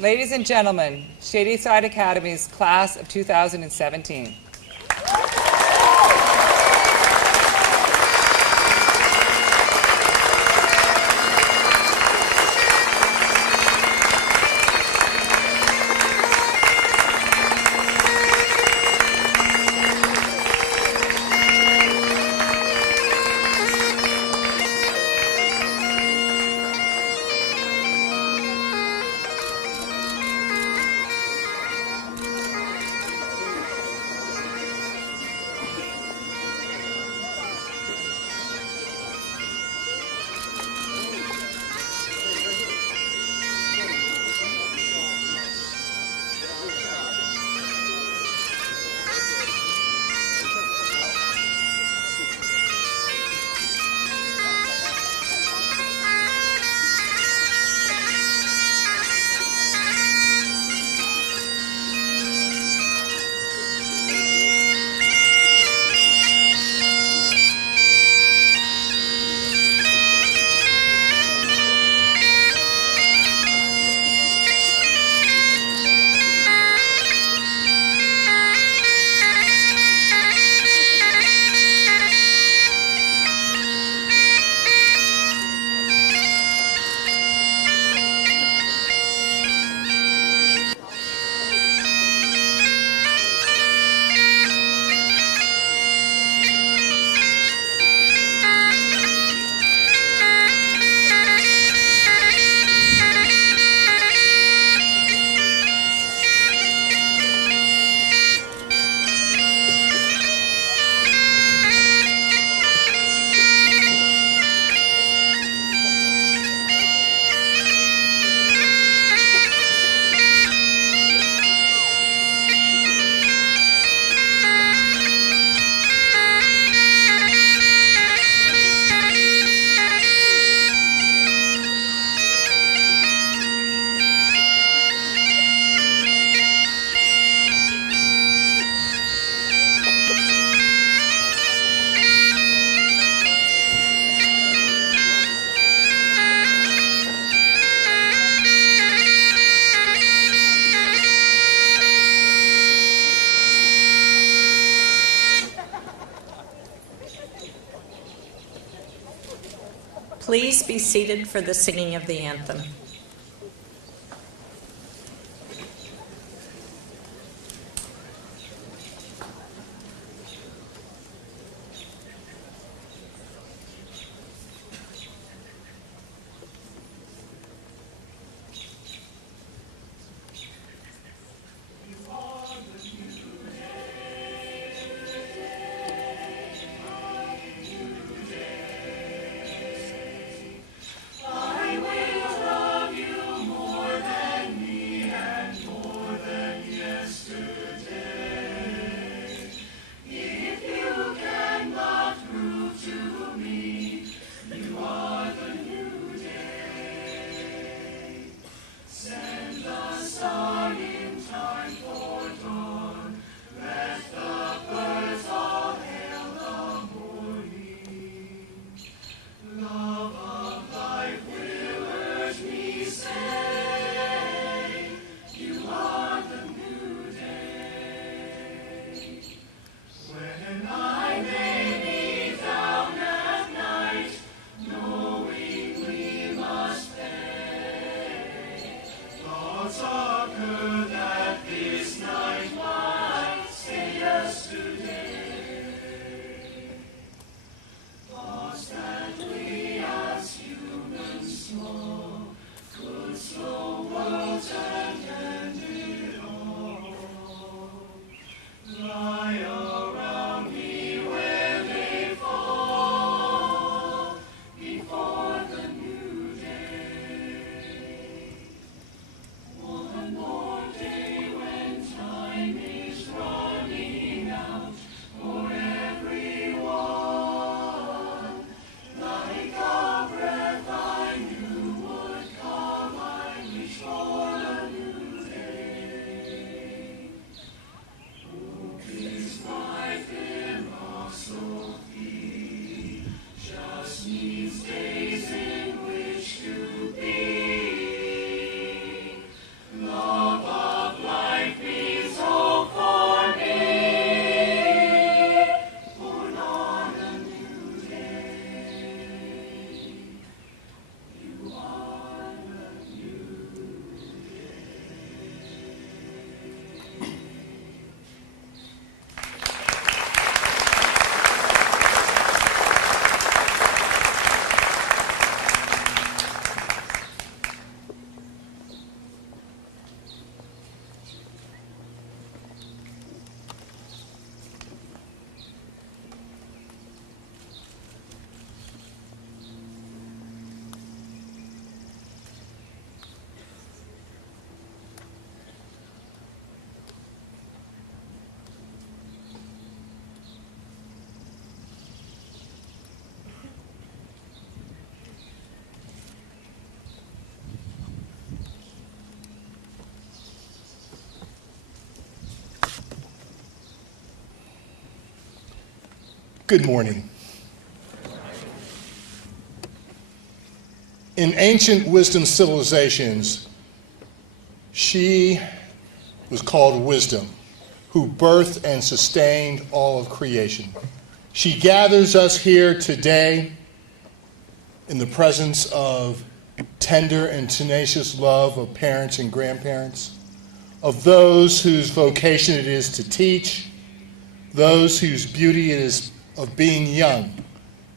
Ladies and gentlemen, Shady Side Academy's class of 2017. Please be seated for the singing of the anthem. I will Good morning. In ancient wisdom civilizations, she was called Wisdom, who birthed and sustained all of creation. She gathers us here today in the presence of tender and tenacious love of parents and grandparents, of those whose vocation it is to teach, those whose beauty it is of being young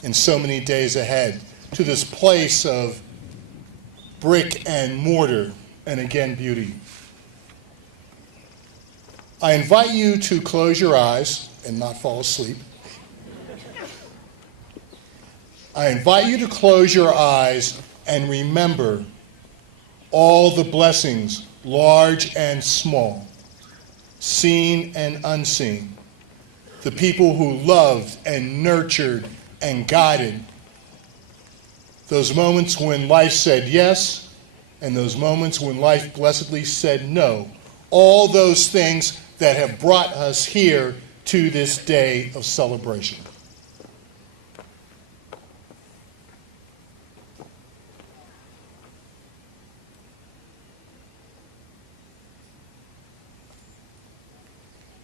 in so many days ahead, to this place of brick and mortar and again beauty. I invite you to close your eyes and not fall asleep. I invite you to close your eyes and remember all the blessings, large and small, seen and unseen, the people who loved and nurtured and guided, those moments when life said yes, and those moments when life blessedly said no, all those things that have brought us here to this day of celebration.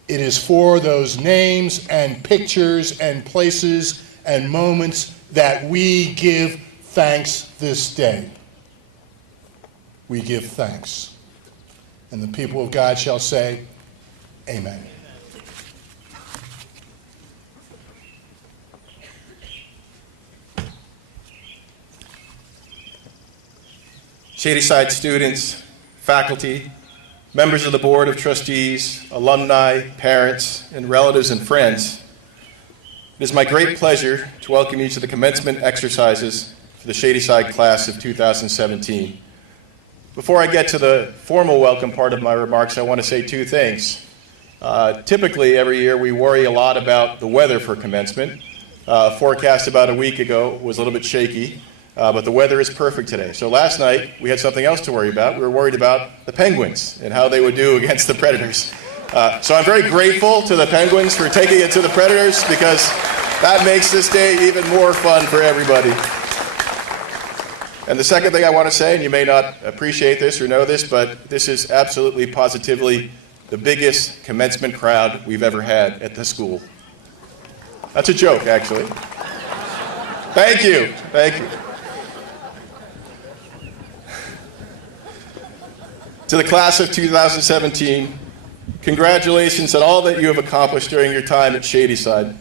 It is for those names and pictures and places and moments that we give thanks this day. We give thanks. And the people of God shall say, Amen. Shady Side students, faculty, members of the Board of Trustees, alumni, parents, and relatives and friends, it is my great pleasure to welcome you to the Commencement Exercises for the Shady Side class of 2017. Before I get to the formal welcome part of my remarks, I want to say two things. Typically, every year we worry a lot about the weather for commencement. Forecast about a week ago was a little bit shaky, but the weather is perfect today. So last night, we had something else to worry about. We were worried about the Penguins and how they would do against the Predators. So I'm very grateful to the Penguins for taking it to the Predators, because that makes this day even more fun for everybody. And the second thing I want to say, and you may not appreciate this or know this, but this is absolutely positively the biggest commencement crowd we've ever had at the school. That's a joke, actually. Thank you. Thank you. To the class of 2017, congratulations on all that you have accomplished during your time at Shady Side.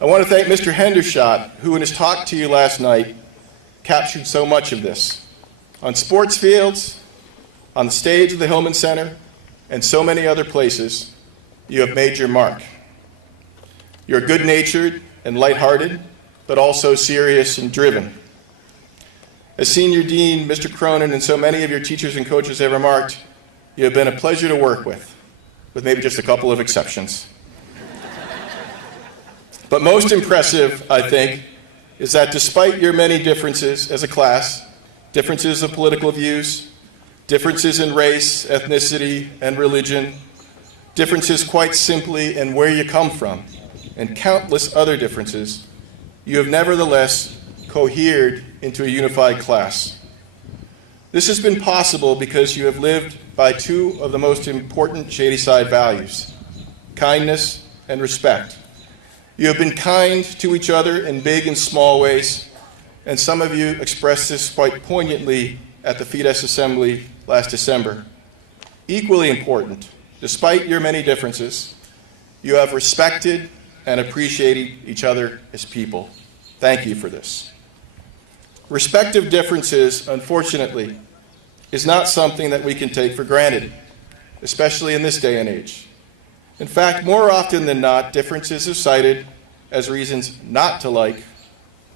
I want to thank Mr. Hendershot, who in his talk to you last night captured so much of this. On sports fields, on the stage of the Hillman Center, and so many other places, you have made your mark. You're good-natured and lighthearted, but also serious and driven. As Senior Dean, Mr. Cronin, and so many of your teachers and coaches have remarked, you have been a pleasure to work with maybe just a couple of exceptions. But most impressive, I think, is that despite your many differences as a class, differences of political views, differences in race, ethnicity, and religion, differences quite simply in where you come from, and countless other differences, you have nevertheless cohered into a unified class. This has been possible because you have lived by two of the most important Shady Side values: kindness and respect. You have been kind to each other in big and small ways, and some of you expressed this quite poignantly at the Fides Assembly last December. Equally important, despite your many differences, you have respected and appreciated each other as people. Thank you for this. Respect of differences, unfortunately, is not something that we can take for granted, especially in this day and age. In fact, more often than not, differences are cited as reasons not to like,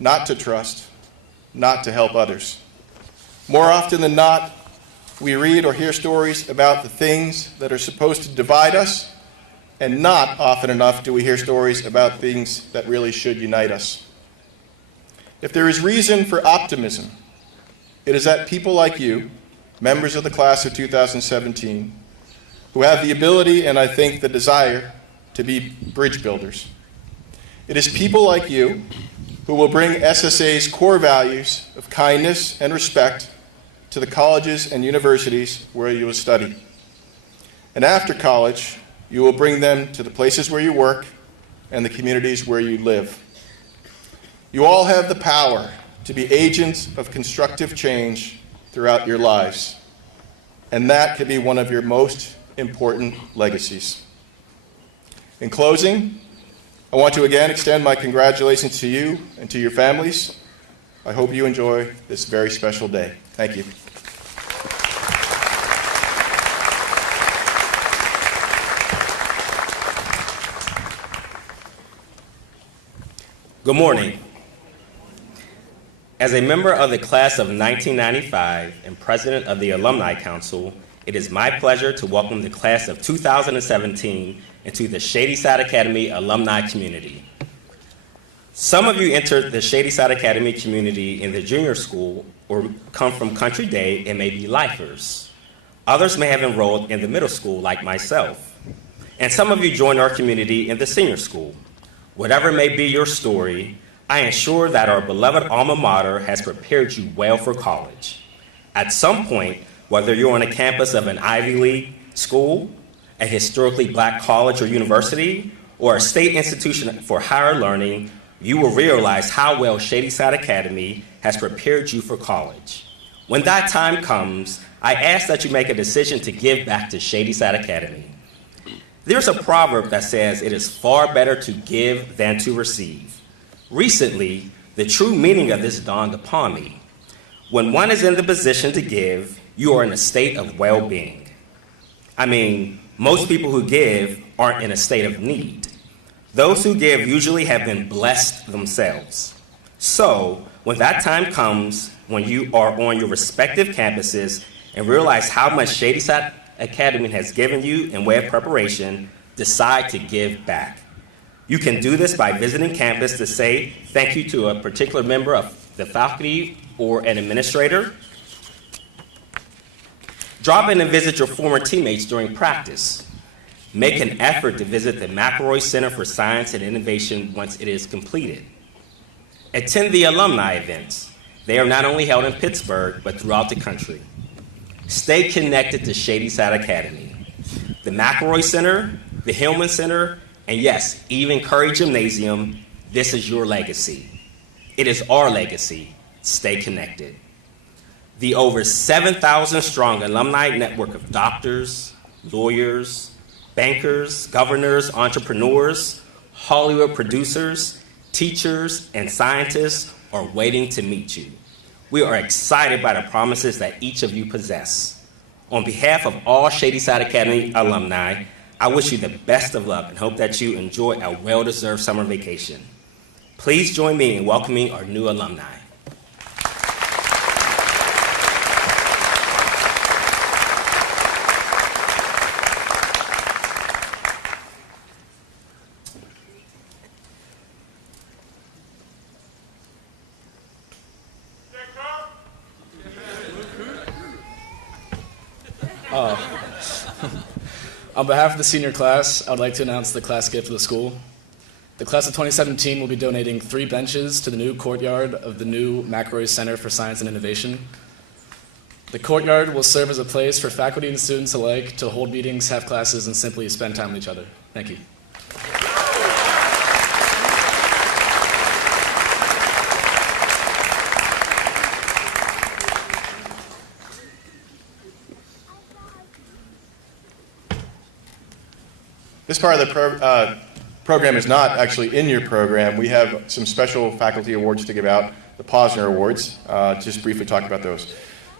not to trust, not to help others. More often than not, we read or hear stories about the things that are supposed to divide us, and not often enough do we hear stories about things that really should unite us. If there is reason for optimism, it is that people like you, members of the class of 2017, who have the ability and I think the desire to be bridge builders. It is people like you who will bring SSA's core values of kindness and respect to the colleges and universities where you will study. And after college, you will bring them to the places where you work and the communities where you live. You all have the power to be agents of constructive change throughout your lives, and that could be one of your most important legacies. In closing, I want to again extend my congratulations to you and to your families. I hope you enjoy this very special day. Thank you. Good morning. As a member of the class of 1995 and president of the Alumni Council, it is my pleasure to welcome the class of 2017 into the Shady Side Academy alumni community. Some of you entered the Shady Side Academy community in the junior school or come from Country Day and may be lifers. Others may have enrolled in the middle school like myself. And some of you joined our community in the senior school. Whatever may be your story, I am sure that our beloved alma mater has prepared you well for college. At some point, whether you're on a campus of an Ivy League school, a historically black college or university, or a state institution for higher learning, you will realize how well Shady Side Academy has prepared you for college. When that time comes, I ask that you make a decision to give back to Shady Side Academy. There's a proverb that says it is far better to give than to receive. Recently, the true meaning of this dawned upon me. When one is in the position to give, you are in a state of well-being. I mean, most people who give aren't in a state of need. Those who give usually have been blessed themselves. So, when that time comes, when you are on your respective campuses and realize how much Shady Side Academy has given you in way of preparation, decide to give back. You can do this by visiting campus to say thank you to a particular member of the faculty or an administrator. Drop in and visit your former teammates during practice. Make an effort to visit the McElroy Center for Science and Innovation once it is completed. Attend the alumni events. They are not only held in Pittsburgh, but throughout the country. Stay connected to Shady Side Academy. The McElroy Center, the Hillman Center, and yes, even Curry Gymnasium, this is your legacy. It is our legacy. Stay connected. The over 7,000 strong alumni network of doctors, lawyers, bankers, governors, entrepreneurs, Hollywood producers, teachers, and scientists are waiting to meet you. We are excited by the promises that each of you possess. On behalf of all Shady Side Academy alumni, I wish you the best of luck and hope that you enjoy a well-deserved summer vacation. Please join me in welcoming our new alumni. On behalf of the senior class, I would like to announce the class gift of the school. The class of 2017 will be donating 3 benches to the new courtyard of the new McElroy Center for Science and Innovation. The courtyard will serve as a place for faculty and students alike to hold meetings, have classes, and simply spend time with each other. Thank you. This part of the program is not actually in your program. We have some special faculty awards to give out, the Posner Awards. Just briefly talk about those.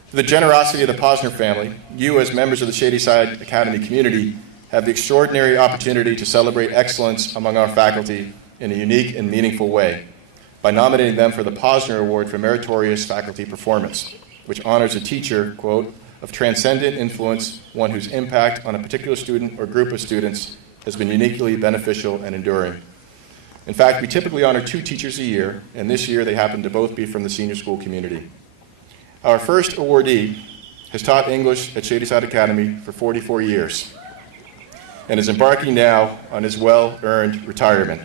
For the generosity of the Posner family, you as members of the Shady Side Academy community have the extraordinary opportunity to celebrate excellence among our faculty in a unique and meaningful way by nominating them for the Posner Award for Meritorious Faculty Performance, which honors a teacher, quote, of transcendent influence, one whose impact on a particular student or group of students has been uniquely beneficial and enduring. In fact, we typically honor 2 teachers a year, and this year they happen to both be from the senior school community. Our first awardee has taught English at Shady Side Academy for 44 years and is embarking now on his well-earned retirement.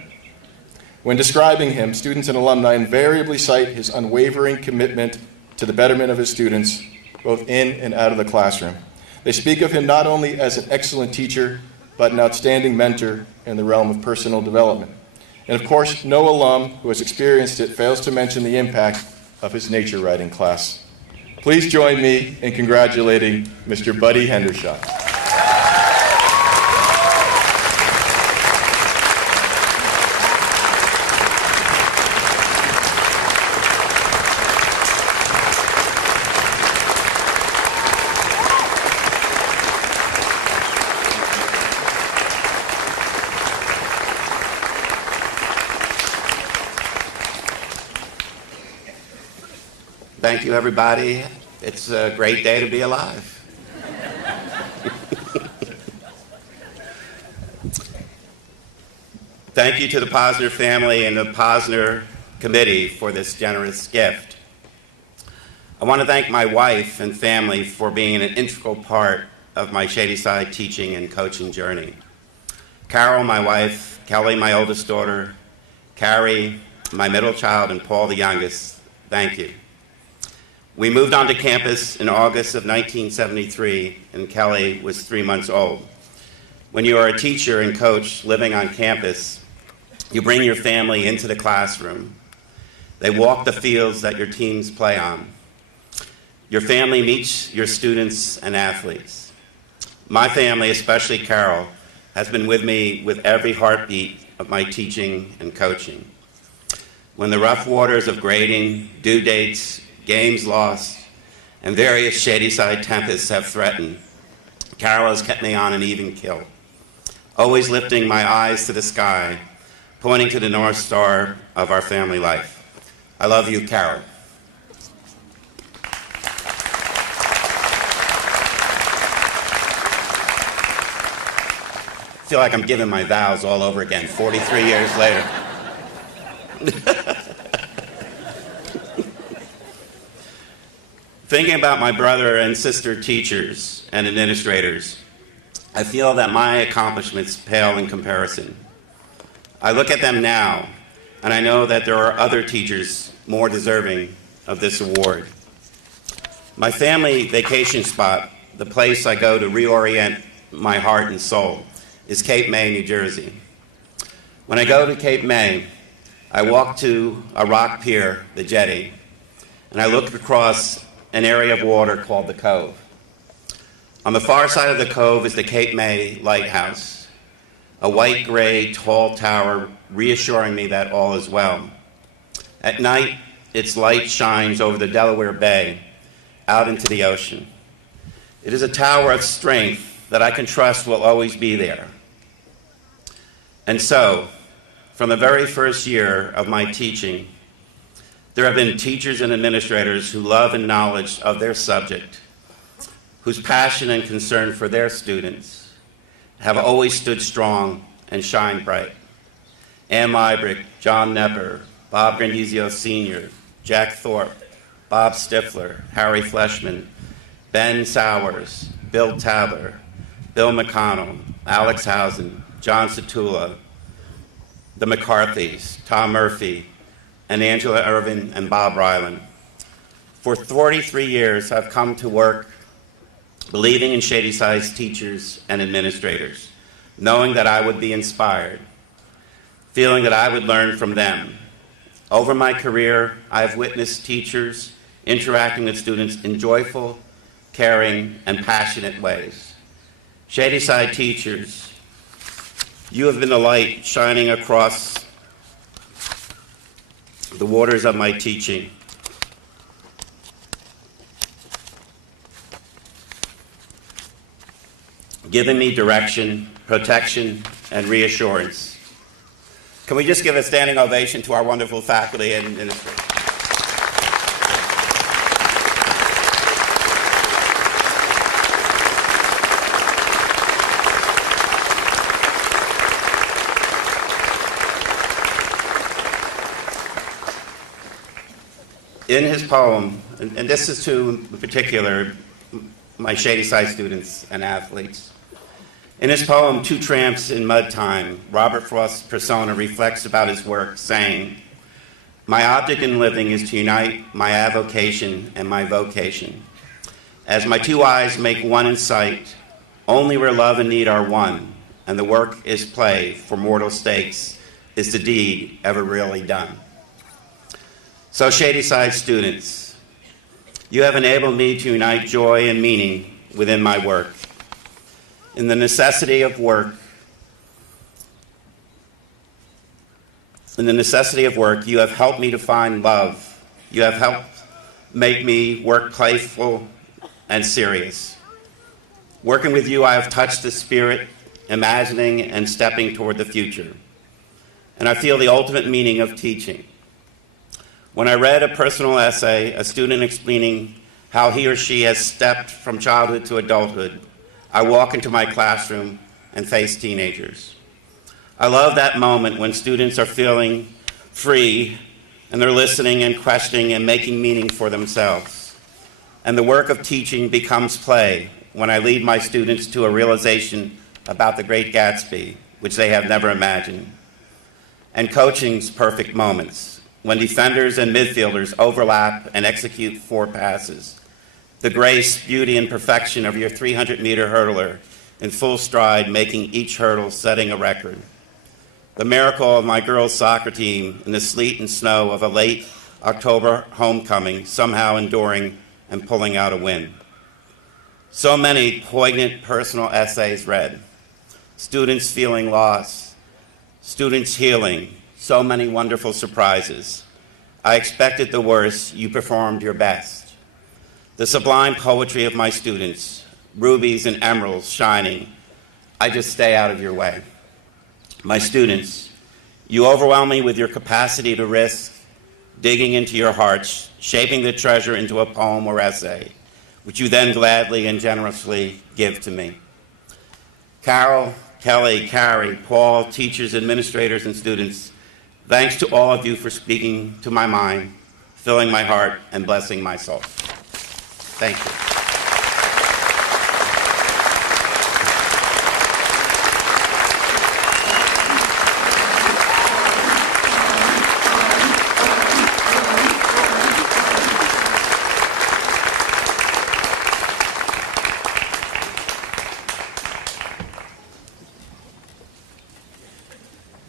When describing him, students and alumni invariably cite his unwavering commitment to the betterment of his students, both in and out of the classroom. They speak of him not only as an excellent teacher, but an outstanding mentor in the realm of personal development. And of course, no alum who has experienced it fails to mention the impact of his nature writing class. Please join me in congratulating Mr. Buddy Hendershot. Thank you, everybody. It's a great day to be alive. Thank you to the Posner family and the Posner committee for this generous gift. I want to thank my wife and family for being an integral part of my Shady Side teaching and coaching journey. Carol, my wife, Kelly, my oldest daughter, Carrie, my middle child, and Paul, the youngest, thank you. We moved onto campus in August of 1973, and Kelly was 3 months old. When you are a teacher and coach living on campus, you bring your family into the classroom. They walk the fields that your teams play on. Your family meets your students and athletes. My family, especially Carol, has been with me with every heartbeat of my teaching and coaching. When the rough waters of grading, due dates, games lost, and various Shady Side tempests have threatened, Carol has kept me on an even keel, always lifting my eyes to the sky, pointing to the North Star of our family life. I love you, Carol. I feel like I'm giving my vows all over again, 43 years later. Thinking about my brother and sister teachers and administrators, I feel that my accomplishments pale in comparison. I look at them now, and I know that there are other teachers more deserving of this award. My family vacation spot, the place I go to reorient my heart and soul, is Cape May, New Jersey. When I go to Cape May, I walk to a rock pier, the jetty, and I look across an area of water called the Cove. On the far side of the Cove is the Cape May Lighthouse, a white-gray, tall tower reassuring me that all is well. At night, its light shines over the Delaware Bay out into the ocean. It is a tower of strength that I can trust will always be there. And so, from the very first year of my teaching, there have been teachers and administrators who love and knowledge of their subject, whose passion and concern for their students have always stood strong and shined bright. Ann Mybrick, John Nepper, Bob Grandizio Sr., Jack Thorpe, Bob Stifler, Harry Fleshman, Ben Sowers, Bill Tabler, Bill McConnell, Alex Housen, John Satula, the McCarthys, Tom Murphy, and Angela Irvin and Bob Ryland. For 43 years, I've come to work believing in Shady Side's teachers and administrators, knowing that I would be inspired, feeling that I would learn from them. Over my career, I've witnessed teachers interacting with students in joyful, caring, and passionate ways. Shady Side teachers, you have been the light shining across the waters of my teaching. Giving me direction, protection, and reassurance. Can we just give a standing ovation to our wonderful faculty and administrators? In his poem, and this is to, in particular, my Shady Side students and athletes, In his poem, Two Tramps in Mud Time, Robert Frost's persona reflects about his work, saying, "My object in living is to unite my avocation and my vocation. As my two eyes make one in sight, only where love and need are one, and the work is play for mortal stakes, is the deed ever really done." So, Shady Side students, you have enabled me to unite joy and meaning within my work. In the necessity of work, you have helped me to find love. You have helped make me work playful and serious. Working with you, I have touched the spirit, imagining and stepping toward the future. And I feel the ultimate meaning of teaching. When I read a personal essay, a student explaining how he or she has stepped from childhood to adulthood, I walk into my classroom and face teenagers. I love that moment when students are feeling free and they're listening and questioning and making meaning for themselves. And the work of teaching becomes play when I lead my students to a realization about the Great Gatsby, which they have never imagined. And coaching's perfect moments, when defenders and midfielders overlap and execute 4 passes. The grace, beauty, and perfection of your 300-meter hurdler in full stride, making each hurdle setting a record. The miracle of my girls' soccer team in the sleet and snow of a late October homecoming, somehow enduring and pulling out a win. So many poignant personal essays read. Students feeling lost. Students healing. So many wonderful surprises. I expected the worst. You performed your best. The sublime poetry of my students, rubies and emeralds shining. I just stay out of your way. My students, you overwhelm me with your capacity to risk, digging into your hearts, shaping the treasure into a poem or essay, which you then gladly and generously give to me. Carol, Kelly, Carrie, Paul, teachers, administrators, and students, thanks to all of you for speaking to my mind, filling my heart, and blessing my soul. Thank you.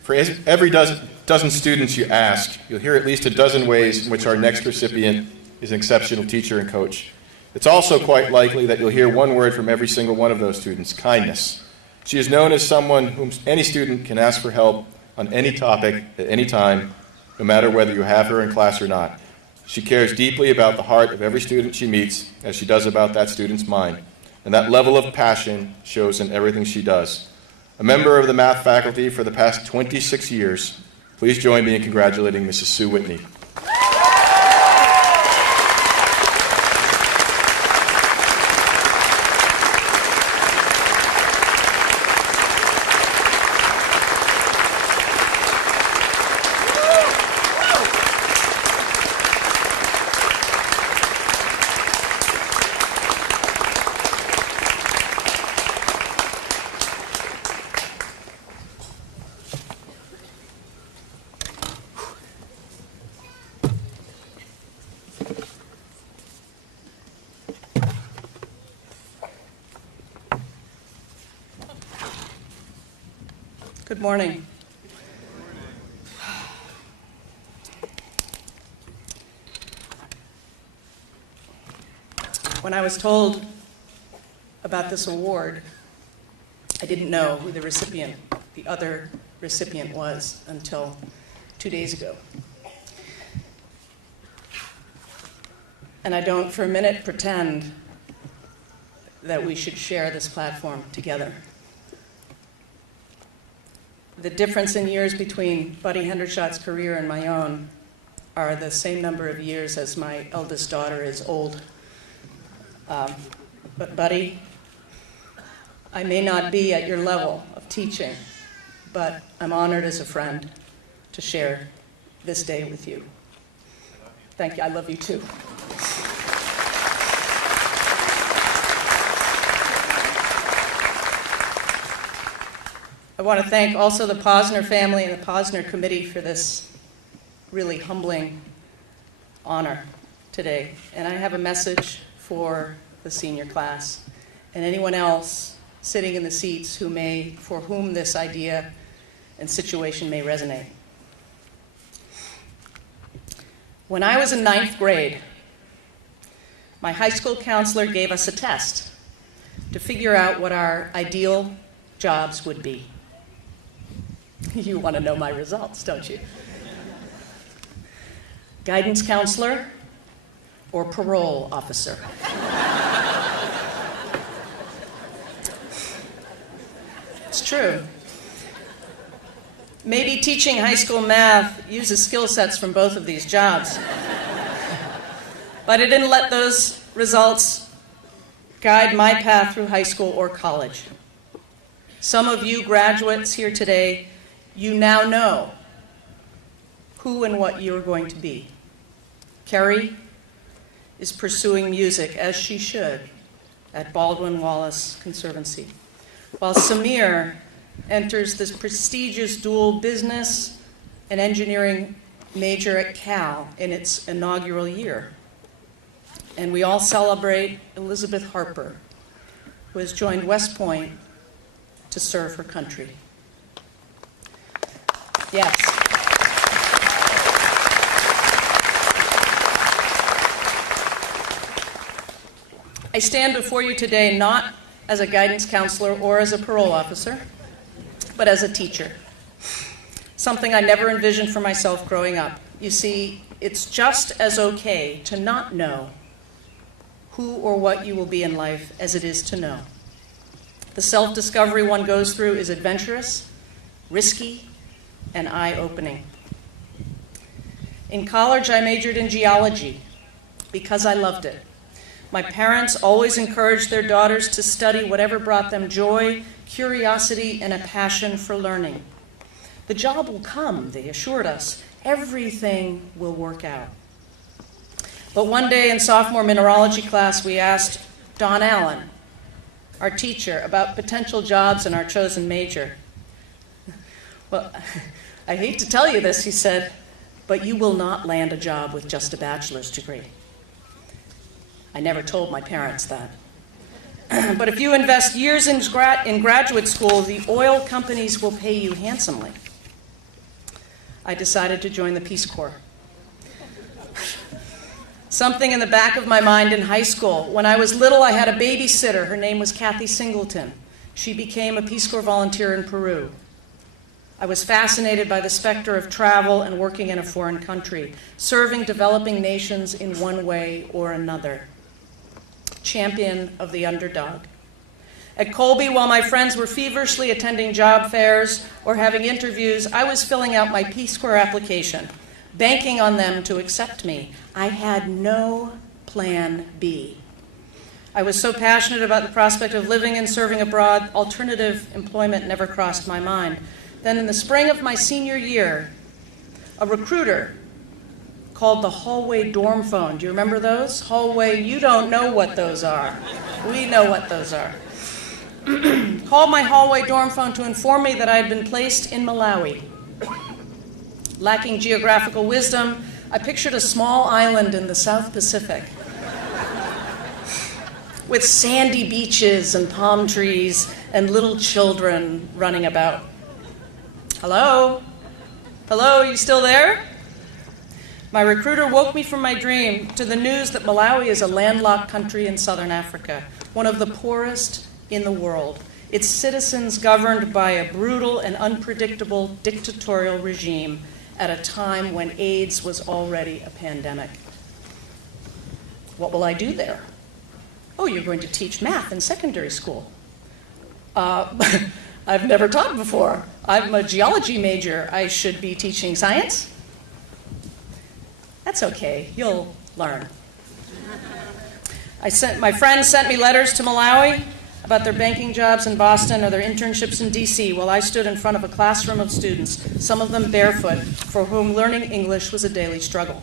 For every dozen students you ask, you'll hear at least a dozen ways in which our next recipient is an exceptional teacher and coach. It's also quite likely that you'll hear one word from every single one of those students: kindness. She is known as someone whom any student can ask for help on any topic at any time, no matter whether you have her in class or not. She cares deeply about the heart of every student she meets, as she does about that student's mind. And that level of passion shows in everything she does. A member of the math faculty for the past 26 years, please join me in congratulating Mrs. Sue Whitney. Good morning. When I was told about this award, I didn't know who the other recipient was until 2 days ago. And I don't for a minute pretend that we should share this platform together. The difference in years between Buddy Hendershot's career and my own are the same number of years as my eldest daughter is old. But Buddy, I may not be at your level of teaching, but I'm honored as a friend to share this day with you. Thank you. I love you too. I want to thank also the Posner family and the Posner committee for this really humbling honor today. And I have a message for the senior class and anyone else sitting in the seats for whom this idea and situation may resonate. When I was in 9th grade, my high school counselor gave us a test to figure out what our ideal jobs would be. You want to know my results, don't you? Guidance counselor or parole officer? It's true. Maybe teaching high school math uses skill sets from both of these jobs. But I didn't let those results guide my path through high school or college. Some of you graduates here today, you now know who and what you're going to be. Carrie is pursuing music, as she should, at Baldwin Wallace Conservancy, while Samir enters this prestigious dual business and engineering major at Cal in its inaugural year. And we all celebrate Elizabeth Harper, who has joined West Point to serve her country. Yes. I stand before you today not as a guidance counselor or as a parole officer, but as a teacher. Something I never envisioned for myself growing up. You see, it's just as okay to not know who or what you will be in life as it is to know. The self-discovery one goes through is adventurous, risky, and eye-opening. In college, I majored in geology because I loved it. My parents always encouraged their daughters to study whatever brought them joy, curiosity, and a passion for learning. The job will come, they assured us. Everything will work out. But one day in sophomore mineralogy class, we asked Don Allen, our teacher, about potential jobs in our chosen major. Well, I hate to tell you this, he said, but you will not land a job with just a bachelor's degree. I never told my parents that. But if you invest years in graduate school, the oil companies will pay you handsomely. I decided to join the Peace Corps. Something in the back of my mind in high school. When I was little, I had a babysitter. Her name was Kathy Singleton. She became a Peace Corps volunteer in Peru. I was fascinated by the specter of travel and working in a foreign country, serving developing nations in one way or another. Champion of the underdog. At Colby, while my friends were feverishly attending job fairs or having interviews, I was filling out my Peace Corps application, banking on them to accept me. I had no plan B. I was so passionate about the prospect of living and serving abroad, alternative employment never crossed my mind. Then in the spring of my senior year, a recruiter called the hallway dorm phone. Do you remember those? Hallway, you don't know what those are. We know what those are. Called my hallway dorm phone to inform me that I had been placed in Malawi. Lacking geographical wisdom, I pictured a small island in the South Pacific with sandy beaches and palm trees and little children running about. Hello? Hello, are you still there? My recruiter woke me from my dream to the news that Malawi is a landlocked country in southern Africa, one of the poorest in the world. Its citizens governed by a brutal and unpredictable dictatorial regime at a time when AIDS was already a pandemic. What will I do there? Oh, you're going to teach math in secondary school. I've never taught before. I'm a geology major. I should be teaching science? That's okay, you'll learn. My friends sent me letters to Malawi about their banking jobs in Boston or their internships in DC while I stood in front of a classroom of students, some of them barefoot, for whom learning English was a daily struggle.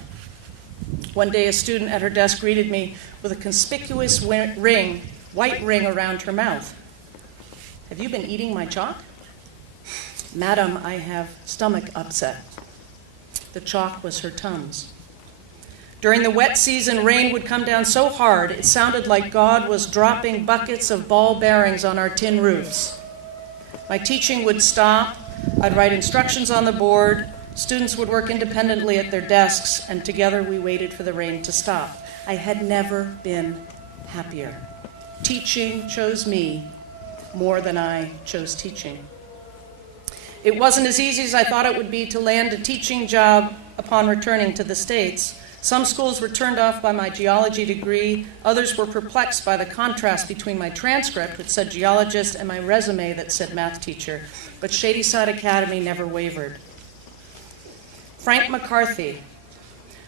One day a student at her desk greeted me with a conspicuous white ring around her mouth. Have you been eating my chalk? "Madam, I have stomach upset." The chalk was her Tums. During the wet season, rain would come down so hard it sounded like God was dropping buckets of ball bearings on our tin roofs. My teaching would stop. I'd write instructions on the board. Students would work independently at their desks, and together we waited for the rain to stop. I had never been happier. Teaching chose me more than I chose teaching. It wasn't as easy as I thought it would be to land a teaching job upon returning to the States. Some schools were turned off by my geology degree. Others were perplexed by the contrast between my transcript, which said geologist, and my resume that said math teacher. But Shady Side Academy never wavered. Frank McCarthy,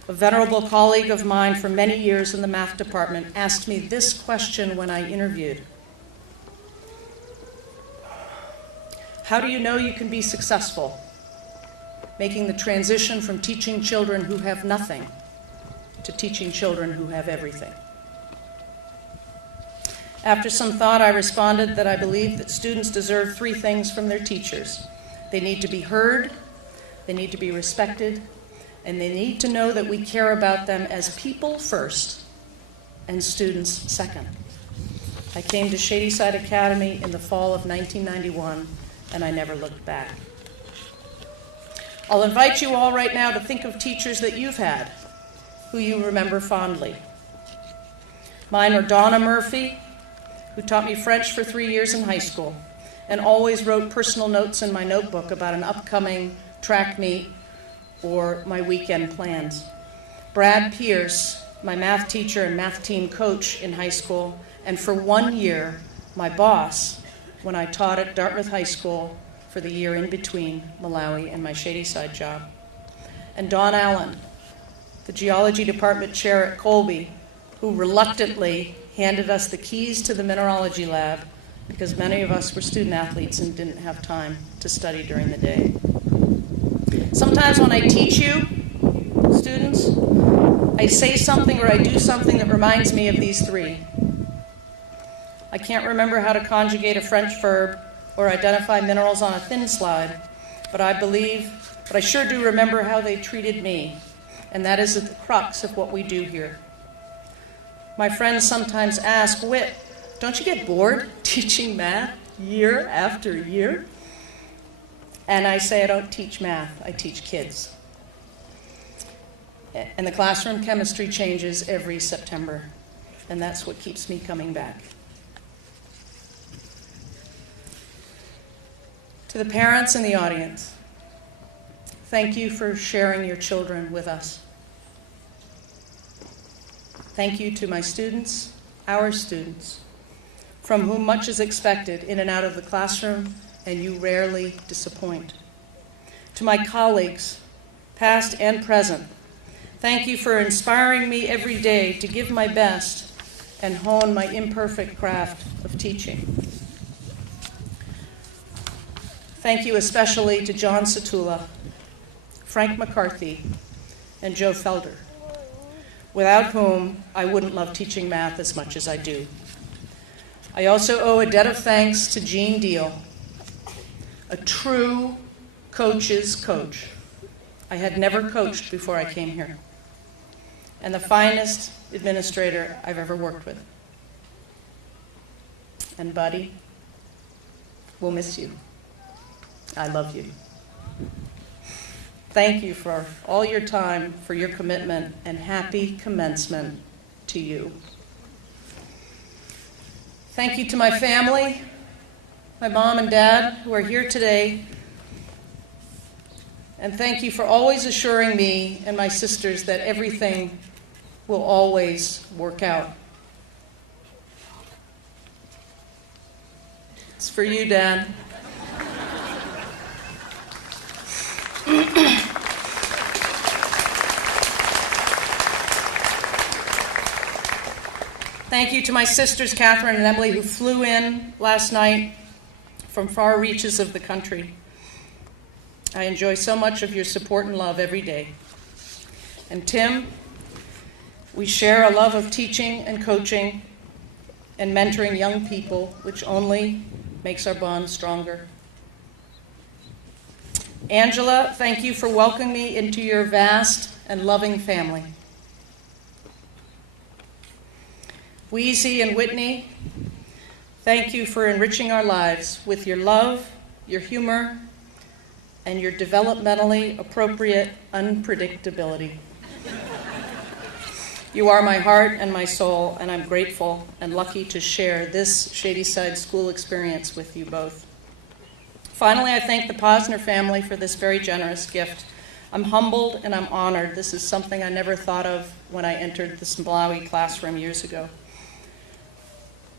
a venerable colleague of mine for many years in the math department, asked me this question when I interviewed. How do you know you can be successful making the transition from teaching children who have nothing to teaching children who have everything? After some thought, I responded that I believe that students deserve three things from their teachers. They need to be heard, they need to be respected, and they need to know that we care about them as people first and students second. I came to Shady Side Academy in the fall of 1991, and I never looked back. I'll invite you all right now to think of teachers that you've had, who you remember fondly. Mine are Donna Murphy, who taught me French for 3 years in high school and always wrote personal notes in my notebook about an upcoming track meet or my weekend plans. Brad Pierce, my math teacher and math team coach in high school, and for 1 year, my boss when I taught at Dartmouth High School for the year in between Malawi and my Shady Side job. And Don Allen, the geology department chair at Colby, who reluctantly handed us the keys to the mineralogy lab because many of us were student athletes and didn't have time to study during the day. Sometimes when I teach you, students, I say something or I do something that reminds me of these three. I can't remember how to conjugate a French verb or identify minerals on a thin slide, but I sure do remember how they treated me, and that is at the crux of what we do here. My friends sometimes ask, "Whit, don't you get bored teaching math year after year?" And I say I don't teach math, I teach kids. And the classroom chemistry changes every September, and that's what keeps me coming back. To the parents in the audience, thank you for sharing your children with us. Thank you to my students, our students, from whom much is expected in and out of the classroom, and you rarely disappoint. To my colleagues, past and present, thank you for inspiring me every day to give my best and hone my imperfect craft of teaching. Thank you especially to John Satula, Frank McCarthy, and Joe Felder, without whom I wouldn't love teaching math as much as I do. I also owe a debt of thanks to Gene Deal, a true coach's coach. I had never coached before I came here, and the finest administrator I've ever worked with. And Buddy, we'll miss you. I love you. Thank you for all your time, for your commitment, and happy commencement to you. Thank you to my family, my mom and dad, who are here today. And thank you for always assuring me and my sisters that everything will always work out. It's for you, Dad. Thank you to my sisters, Catherine and Emily, who flew in last night from far reaches of the country. I enjoy so much of your support and love every day. And Tim, we share a love of teaching and coaching and mentoring young people, which only makes our bond stronger. Angela, thank you for welcoming me into your vast and loving family. Wheezy and Whitney, thank you for enriching our lives with your love, your humor, and your developmentally appropriate unpredictability. You are my heart and my soul, and I'm grateful and lucky to share this Shady Side School experience with you both. Finally, I thank the Posner family for this very generous gift. I'm humbled and I'm honored. This is something I never thought of when I entered the Malawi classroom years ago.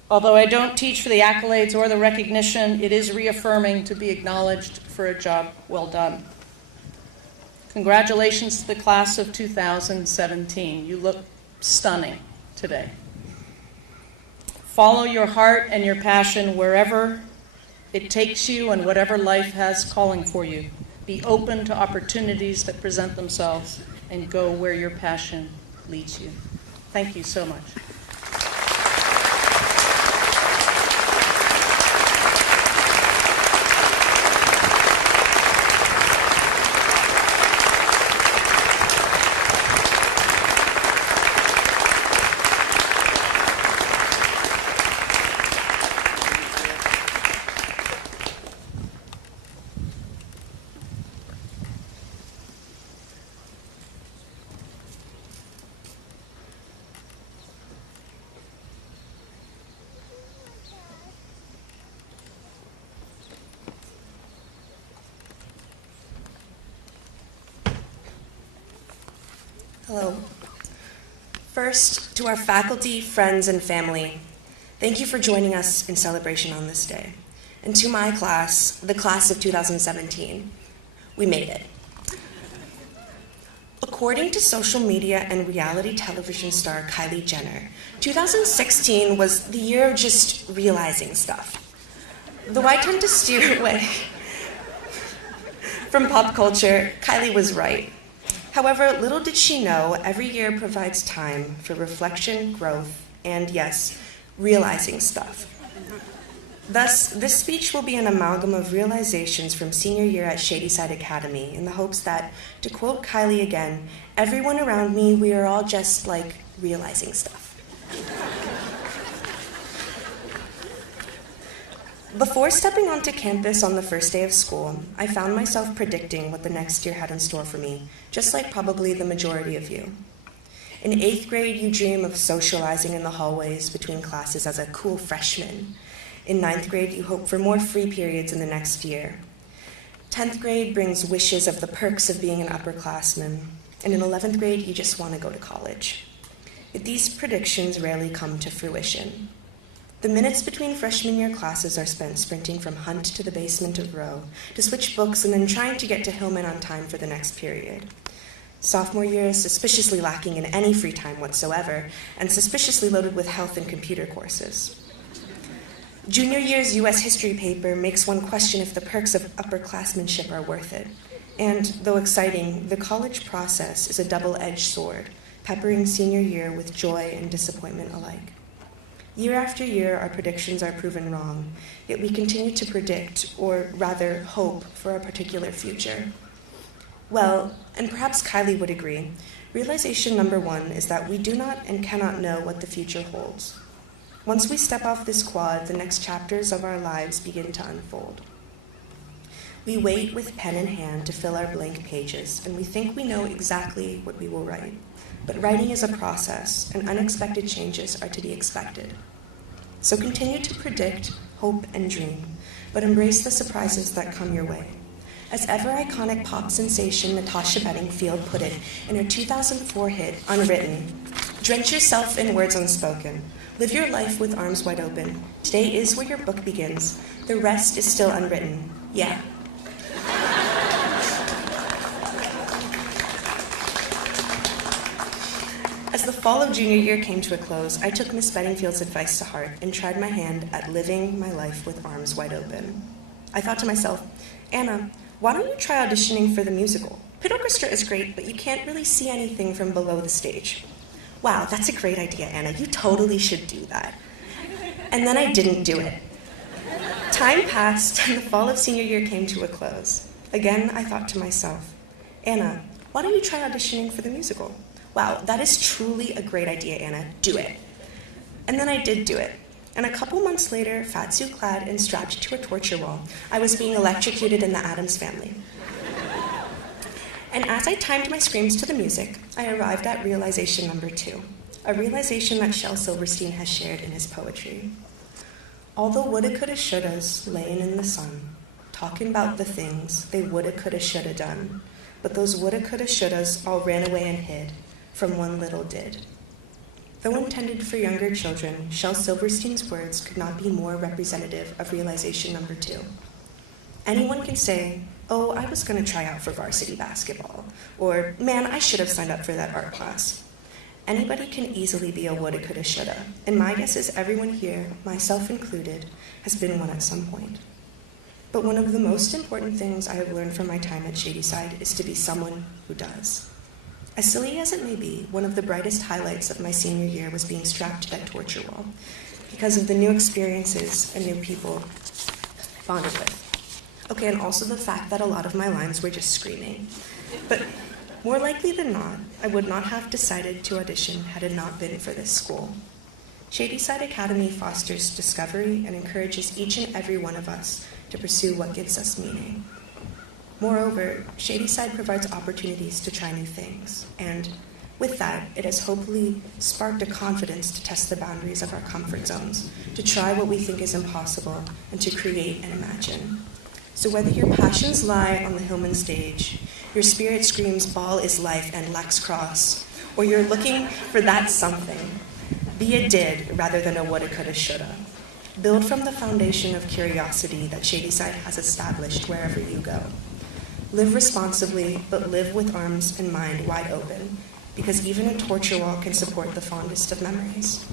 Although I don't teach for the accolades or the recognition, it is reaffirming to be acknowledged for a job well done. Congratulations to the class of 2017. You look stunning today. Follow your heart and your passion wherever it takes you and whatever life has calling for you. Be open to opportunities that present themselves and go where your passion leads you. Thank you so much. Hello. First, to our faculty, friends, and family, thank you for joining us in celebration on this day. And to my class, the class of 2017, we made it. According to social media and reality television star Kylie Jenner, 2016 was the year of just realizing stuff. Though I tend to steer away from pop culture, Kylie was right. However, little did she know, every year provides time for reflection, growth, and yes, realizing stuff. Thus, this speech will be an amalgam of realizations from senior year at Shady Side Academy in the hopes that, to quote Kylie again, everyone around me, we are all just like realizing stuff. Before stepping onto campus on the first day of school, I found myself predicting what the next year had in store for me, just like probably the majority of you. In 8th grade, you dream of socializing in the hallways between classes as a cool freshman. In 9th grade, you hope for more free periods in the next year. 10th grade brings wishes of the perks of being an upperclassman. And in 11th grade, you just want to go to college. Yet these predictions rarely come to fruition. The minutes between freshman year classes are spent sprinting from Hunt to the basement of Row to switch books and then trying to get to Hillman on time for the next period. Sophomore year is suspiciously lacking in any free time whatsoever and suspiciously loaded with health and computer courses. Junior year's U.S. history paper makes one question if the perks of upperclassmanship are worth it. And, though exciting, the college process is a double-edged sword, peppering senior year with joy and disappointment alike. Year after year, our predictions are proven wrong, yet we continue to predict, or rather hope, for a particular future. Well, and perhaps Kylie would agree, realization number one is that we do not and cannot know what the future holds. Once we step off this quad, the next chapters of our lives begin to unfold. We wait with pen in hand to fill our blank pages, and we think we know exactly what we will write. But writing is a process, and unexpected changes are to be expected. So continue to predict, hope, and dream, but embrace the surprises that come your way. As ever-iconic pop sensation Natasha Bedingfield put it in her 2004 hit, Unwritten, drench yourself in words unspoken. Live your life with arms wide open. Today is where your book begins. The rest is still unwritten. Yeah. As the fall of junior year came to a close, I took Miss Bedingfield's advice to heart and tried my hand at living my life with arms wide open. I thought to myself, Anna, why don't you try auditioning for the musical? Pit orchestra is great, but you can't really see anything from below the stage. Wow, that's a great idea, Anna. You totally should do that. And then I didn't do it. Time passed, and the fall of senior year came to a close. Again, I thought to myself, Anna, why don't you try auditioning for the musical? Wow, that is truly a great idea, Anna. Do it. And then I did do it. And a couple months later, fatsuit clad and strapped to a torture wall, I was being electrocuted in the Addams Family. And as I timed my screams to the music, I arrived at realization number 2, a realization that Shel Silverstein has shared in his poetry. All the woulda, coulda, shouldas laying in the sun, talking about the things they woulda, coulda, shoulda done, but those woulda, coulda, shouldas all ran away and hid from one little did. Though intended for younger children, Shel Silverstein's words could not be more representative of realization number 2. Anyone can say, oh, I was going to try out for varsity basketball, or man, I should have signed up for that art class. Anybody can easily be a woulda, coulda, shoulda, and my guess is everyone here, myself included, has been one at some point. But one of the most important things I have learned from my time at Shady Side is to be someone who does. As silly as it may be, one of the brightest highlights of my senior year was being strapped to that torture wall because of the new experiences and new people I bonded with. Okay, and also the fact that a lot of my lines were just screaming. But more likely than not, I would not have decided to audition had it not been for this school. Shady Side Academy fosters discovery and encourages each and every one of us to pursue what gives us meaning. Moreover, Shady Side provides opportunities to try new things, and with that, it has hopefully sparked a confidence to test the boundaries of our comfort zones, to try what we think is impossible, and to create and imagine. So whether your passions lie on the Hillman stage, your spirit screams ball is life and Lex Cross, or you're looking for that something, be a did rather than a woulda, coulda, shoulda. Build from the foundation of curiosity that Shady Side has established wherever you go. Live responsibly, but live with arms and mind wide open, because even a torture wall can support the fondest of memories.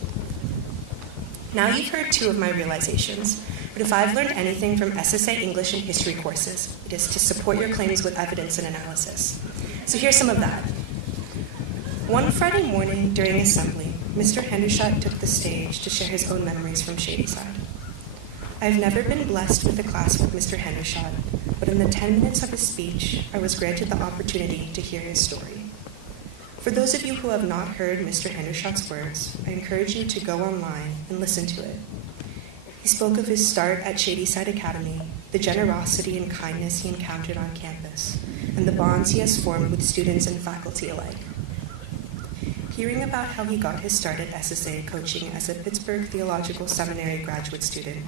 Now you've heard 2 of my realizations, but if I've learned anything from SSA English and history courses, it is to support your claims with evidence and analysis. So here's some of that. One Friday morning during assembly, Mr. Hendershot took the stage to share his own memories from Shady Side. I have never been blessed with a class with Mr. Hendershot, but in the 10 minutes of his speech, I was granted the opportunity to hear his story. For those of you who have not heard Mr. Hendershot's words, I encourage you to go online and listen to it. He spoke of his start at Shady Side Academy, the generosity and kindness he encountered on campus, and the bonds he has formed with students and faculty alike. Hearing about how he got his start at SSA coaching as a Pittsburgh Theological Seminary graduate student,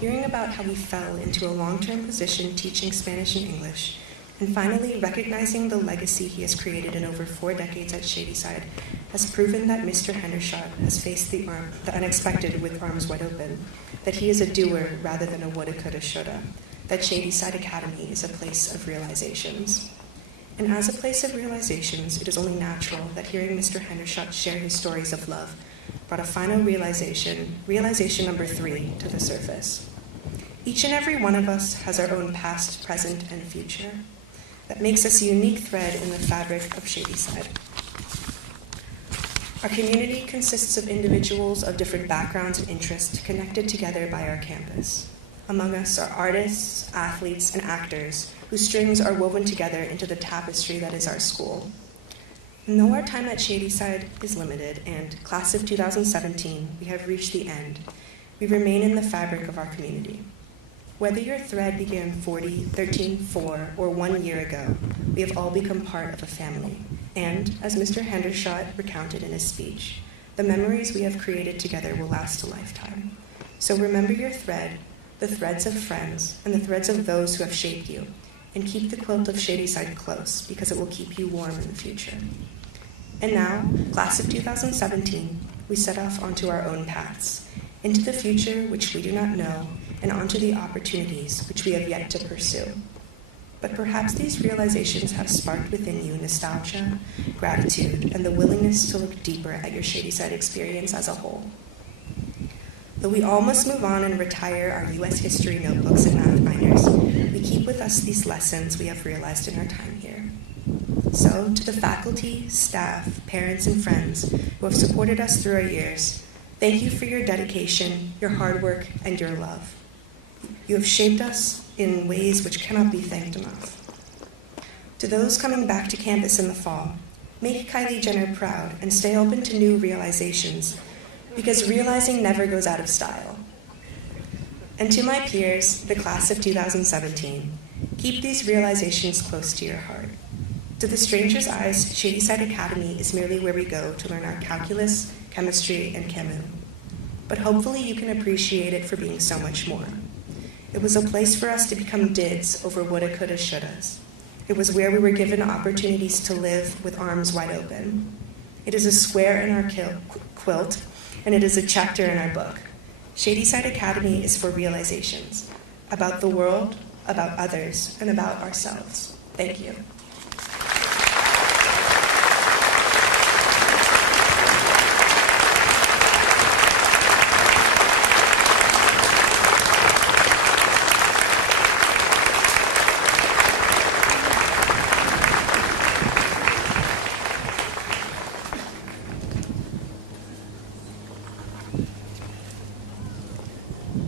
hearing about how he fell into a long-term position teaching Spanish and English, and finally recognizing the legacy he has created in over 4 decades at Shady Side has proven that Mr. Hendershot has faced the unexpected with arms wide open, that he is a doer rather than a woulda, coulda, shoulda, that Shady Side Academy is a place of realizations. And as a place of realizations, it is only natural that hearing Mr. Hendershot share his stories of love brought a final realization number 3, to the surface. Each and every one of us has our own past, present, and future. That makes us a unique thread in the fabric of Shady Side. Our community consists of individuals of different backgrounds and interests connected together by our campus. Among us are artists, athletes, and actors whose strings are woven together into the tapestry that is our school. And though our time at Shady Side is limited, and class of 2017, we have reached the end, we remain in the fabric of our community. Whether your thread began 40, 13, 4, or 1 year ago, we have all become part of a family. And, as Mr. Hendershot recounted in his speech, the memories we have created together will last a lifetime. So remember your thread, the threads of friends, and the threads of those who have shaped you, and keep the quilt of Shady Side close, because it will keep you warm in the future. And now, class of 2017, we set off onto our own paths, into the future which we do not know, and onto the opportunities which we have yet to pursue. But perhaps these realizations have sparked within you nostalgia, gratitude, and the willingness to look deeper at your Shady Side experience as a whole. Though we all must move on and retire our U.S. history notebooks and math binders, we keep with us these lessons we have realized in our time here. So, to the faculty, staff, parents, and friends who have supported us through our years, thank you for your dedication, your hard work, and your love. You have shaped us in ways which cannot be thanked enough. To those coming back to campus in the fall, make Kylie Jenner proud and stay open to new realizations, because realizing never goes out of style. And to my peers, the class of 2017, keep these realizations close to your heart. To the stranger's eyes, Shady Side Academy is merely where we go to learn our calculus, chemistry, and Camus. But hopefully you can appreciate it for being so much more. It was a place for us to become dids over woulda, coulda, shouldas. It was where we were given opportunities to live with arms wide open. It is a square in our quilt, and it is a chapter in our book. Shady Side Academy is for realizations, about the world, about others, and about ourselves. Thank you.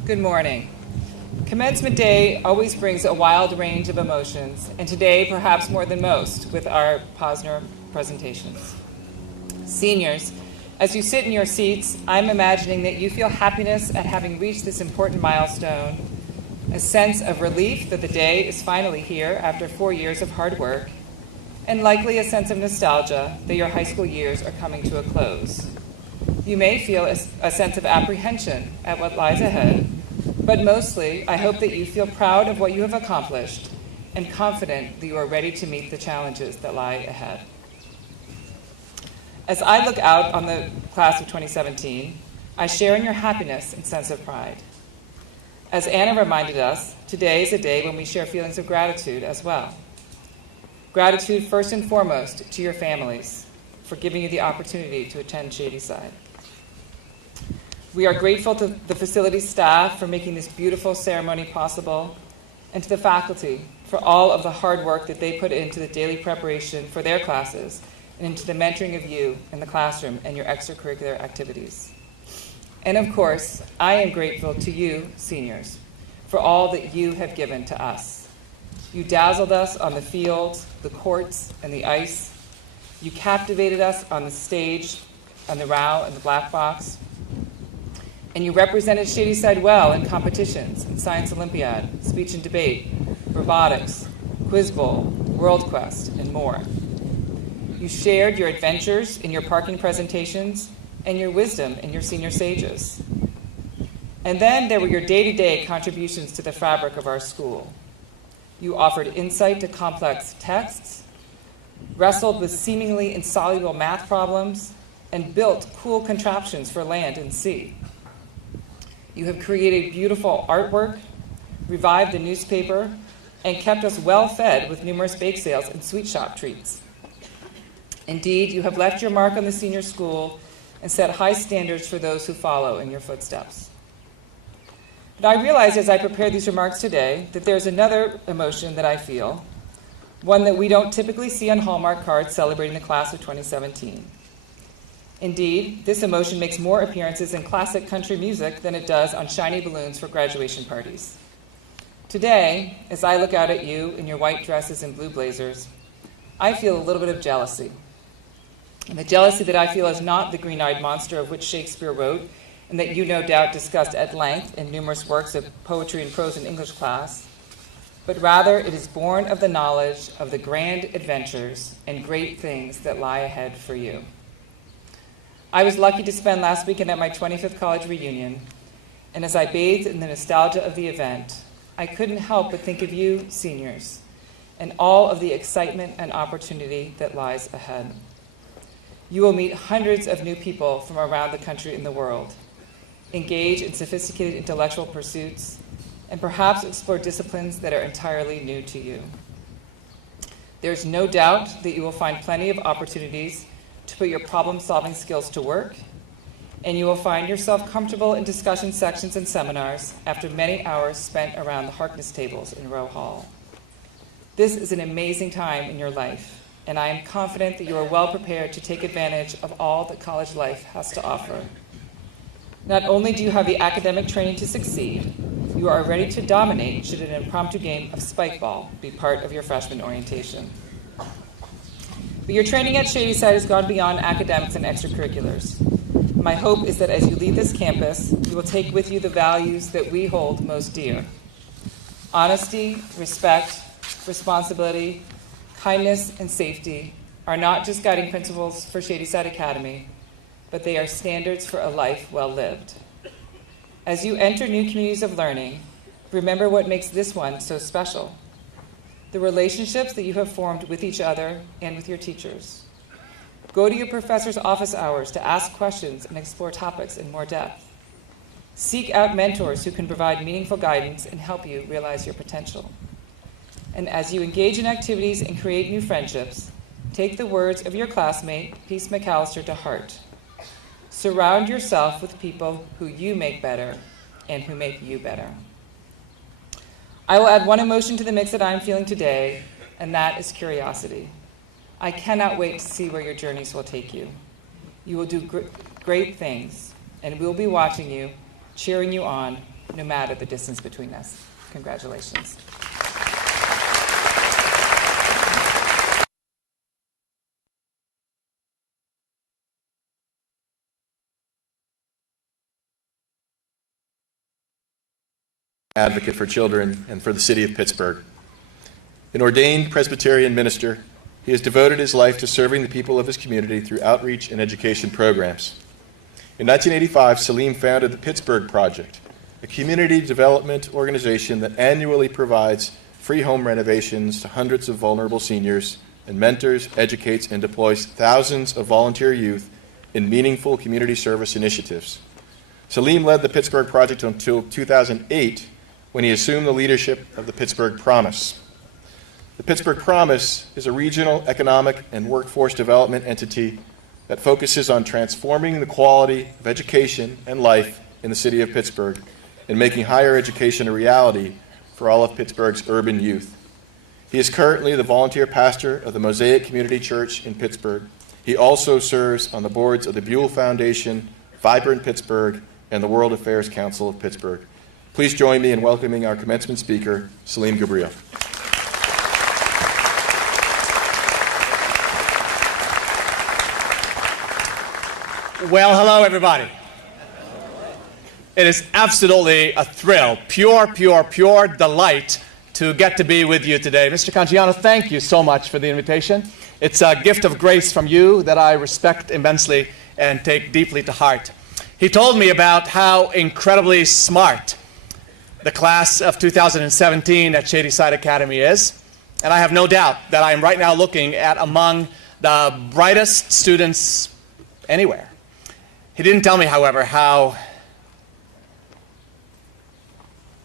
Good morning. Commencement Day always brings a wild range of emotions, and today perhaps more than most with our Posner presentations. Seniors, as you sit in your seats, I'm imagining that you feel happiness at having reached this important milestone, a sense of relief that the day is finally here after 4 years of hard work, and likely a sense of nostalgia that your high school years are coming to a close. You may feel a sense of apprehension at what lies ahead, but mostly, I hope that you feel proud of what you have accomplished and confident that you are ready to meet the challenges that lie ahead. As I look out on the class of 2017, I share in your happiness and sense of pride. As Anna reminded us, today is a day when we share feelings of gratitude as well. Gratitude first and foremost to your families for giving you the opportunity to attend Shady Side. We are grateful to the facility staff for making this beautiful ceremony possible, and to the faculty for all of the hard work that they put into the daily preparation for their classes and into the mentoring of you in the classroom and your extracurricular activities. And of course, I am grateful to you, seniors, for all that you have given to us. You dazzled us on the field, the courts, and the ice. You captivated us on the stage, on the ROW and the black box. And you represented Shady Side well in competitions, in Science Olympiad, Speech and Debate, Robotics, Quiz Bowl, World Quest, and more. You shared your adventures in your parking presentations and your wisdom in your senior sages. And then there were your day-to-day contributions to the fabric of our school. You offered insight to complex texts, wrestled with seemingly insoluble math problems, and built cool contraptions for land and sea. You have created beautiful artwork, revived the newspaper, and kept us well fed with numerous bake sales and sweet shop treats. Indeed, you have left your mark on the senior school and set high standards for those who follow in your footsteps. But I realized as I prepared these remarks today that there's another emotion that I feel, one that we don't typically see on Hallmark cards celebrating the class of 2017. Indeed, this emotion makes more appearances in classic country music than it does on shiny balloons for graduation parties. Today, as I look out at you in your white dresses and blue blazers, I feel a little bit of jealousy. And the jealousy that I feel is not the green-eyed monster of which Shakespeare wrote, and that you no doubt discussed at length in numerous works of poetry and prose in English class, but rather it is born of the knowledge of the grand adventures and great things that lie ahead for you. I was lucky to spend last weekend at my 25th college reunion, and as I bathed in the nostalgia of the event, I couldn't help but think of you, seniors, and all of the excitement and opportunity that lies ahead. You will meet hundreds of new people from around the country and the world, engage in sophisticated intellectual pursuits, and perhaps explore disciplines that are entirely new to you. There's no doubt that you will find plenty of opportunities to put your problem-solving skills to work, and you will find yourself comfortable in discussion sections and seminars after many hours spent around the Harkness tables in Row Hall. This is an amazing time in your life, and I am confident that you are well prepared to take advantage of all that college life has to offer. Not only do you have the academic training to succeed, you are ready to dominate should an impromptu game of spike ball be part of your freshman orientation. But your training at Shady Side has gone beyond academics and extracurriculars. My hope is that as you leave this campus, you will take with you the values that we hold most dear. Honesty, respect, responsibility, kindness, and safety are not just guiding principles for Shady Side Academy, but they are standards for a life well lived. As you enter new communities of learning, remember what makes this one so special: the relationships that you have formed with each other and with your teachers. Go to your professor's office hours to ask questions and explore topics in more depth. Seek out mentors who can provide meaningful guidance and help you realize your potential. And as you engage in activities and create new friendships, take the words of your classmate, Peace McAllister, to heart. Surround yourself with people who you make better and who make you better. I will add one emotion to the mix that I'm feeling today, and that is curiosity. I cannot wait to see where your journeys will take you. You will do great things, and we'll be watching you, cheering you on, no matter the distance between us. Congratulations. Advocate for children and for the city of Pittsburgh. An ordained Presbyterian minister, he has devoted his life to serving the people of his community through outreach and education programs. In 1985, Celine founded the Pittsburgh Project, a community development organization that annually provides free home renovations to hundreds of vulnerable seniors and mentors, educates, and deploys thousands of volunteer youth in meaningful community service initiatives. Celine led the Pittsburgh Project until 2008, when he assumed the leadership of the Pittsburgh Promise. The Pittsburgh Promise is a regional economic and workforce development entity that focuses on transforming the quality of education and life in the city of Pittsburgh and making higher education a reality for all of Pittsburgh's urban youth. He is currently the volunteer pastor of the Mosaic Community Church in Pittsburgh. He also serves on the boards of the Buell Foundation, Vibrant Pittsburgh, and the World Affairs Council of Pittsburgh. Please join me in welcoming our commencement speaker, Celine Gabrielle. Well, hello, everybody. It is absolutely a thrill, pure delight to get to be with you today. Mr. Cangiano, thank you so much for the invitation. It's a gift of grace from you that I respect immensely and take deeply to heart. He told me about how incredibly smart the class of 2017 at Shady Side Academy is, and I have no doubt that I'm right now looking at among the brightest students anywhere. He didn't tell me, however, how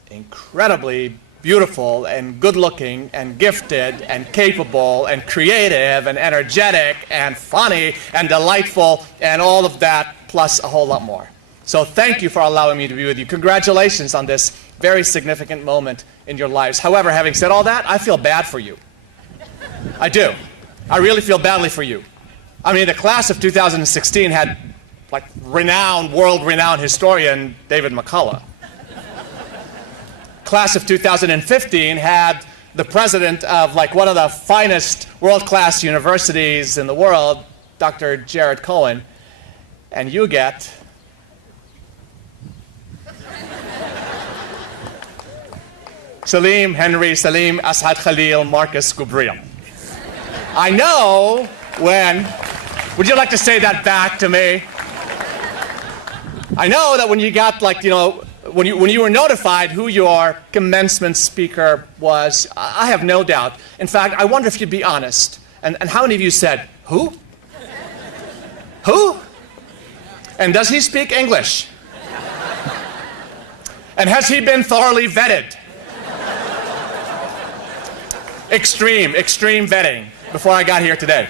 incredibly beautiful and good-looking and gifted and capable and creative and energetic and funny and delightful and all of that plus a whole lot more. So thank you for allowing me to be with you. Congratulations on this very significant moment in your lives. However, having said all that, I feel bad for you. I do. I really feel badly for you. I mean, the class of 2016 had like world-renowned historian David McCullough. Class of 2015 had the president of like one of the finest world-class universities in the world, Dr. Jared Cohen, and you get Salim Henry Salim Asad Khalil Marcus Gabrielle. I know when, would you like to say that back to me? I know that when you got like, you know, when you were notified who your commencement speaker was, I have no doubt. In fact, I wonder if you'd be honest. And how many of you said, who? Who? And does he speak English? And has he been thoroughly vetted? Extreme vetting before I got here today.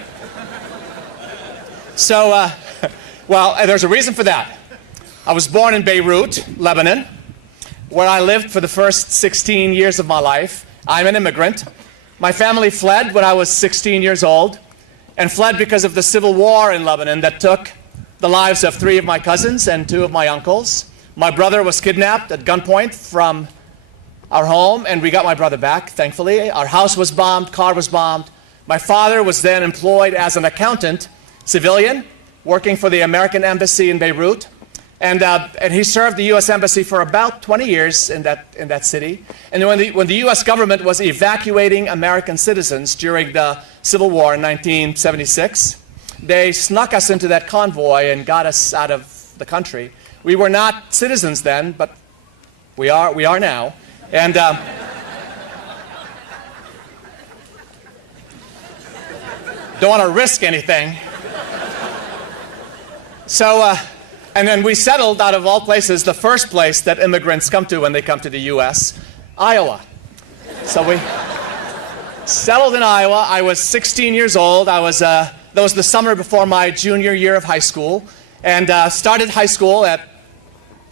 So, well, there's a reason for that. I was born in Beirut, Lebanon, where I lived for the first 16 years of my life. I'm an immigrant. My family fled when I was 16 years old, and fled because of the civil war in Lebanon that took the lives of 3 of my cousins and 2 of my uncles. My brother was kidnapped at gunpoint from our home, and we got my brother back, thankfully. Our house was bombed, car was bombed. My father was then employed as an accountant, civilian, working for the American Embassy in Beirut. And he served the U.S. Embassy for about 20 years in that city. And when the U.S. government was evacuating American citizens during the Civil War in 1976, they snuck us into that convoy and got us out of the country. We were not citizens then, but we are now. And don't want to risk anything. So, and then we settled, out of all places, the first place that immigrants come to when they come to the U.S., Iowa. So we settled in Iowa. I was 16 years old. That was the summer before my junior year of high school, and started high school at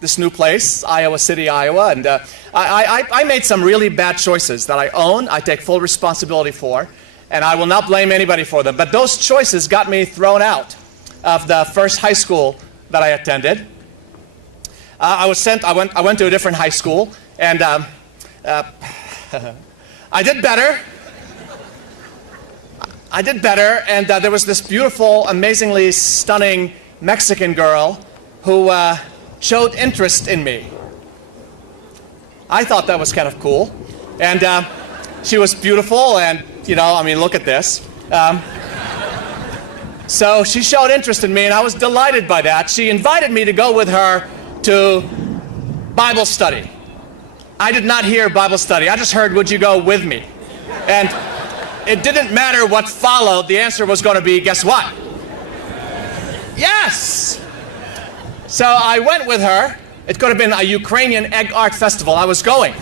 this new place, Iowa City, Iowa. And I made some really bad choices that I own, I take full responsibility for, and I will not blame anybody for them. But those choices got me thrown out of the first high school that I attended. I went to a different high school, and I did better. And there was this beautiful, amazingly stunning Mexican girl who showed interest in me. I thought that was kind of cool. And she was beautiful, and, look at this. So she showed interest in me, and I was delighted by that. She invited me to go with her to Bible study. I did not hear Bible study. I just heard, would you go with me? And it didn't matter what followed. The answer was going to be, guess what? Yes! So I went with her. It could have been a Ukrainian egg art festival. I was going.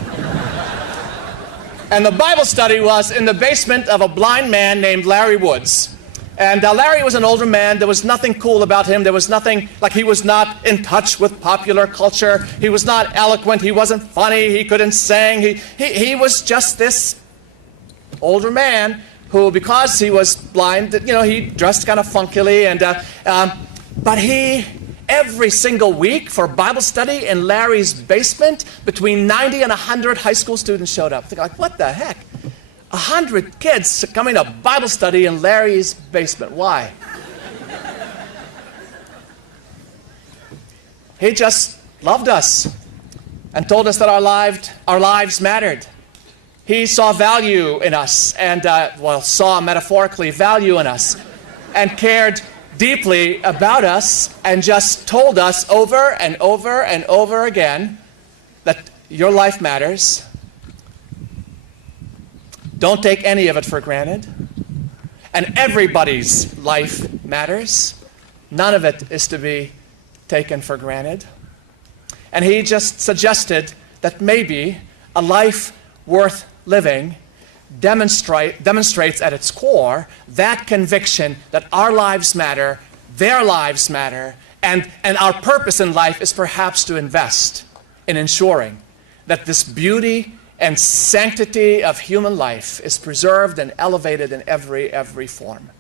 And the Bible study was in the basement of a blind man named Larry Woods. And Larry was an older man. There was nothing cool about him. There was nothing, like, he was not in touch with popular culture. He was not eloquent. He wasn't funny. He couldn't sing. He was just this older man who, because he was blind, he dressed kind of funkily. But he, every single week for Bible study in Larry's basement, between 90 and 100 high school students showed up. They're like, what the heck? 100 kids coming to Bible study in Larry's basement. Why? He just loved us and told us that our lives mattered. He saw value in us and, saw metaphorically value in us and cared deeply about us and just told us over and over and over again that your life matters. Don't take any of it for granted. And everybody's life matters. None of it is to be taken for granted. And he just suggested that maybe a life worth living demonstrates at its core that conviction that our lives matter, their lives matter, and our purpose in life is perhaps to invest in ensuring that this beauty and sanctity of human life is preserved and elevated in every form.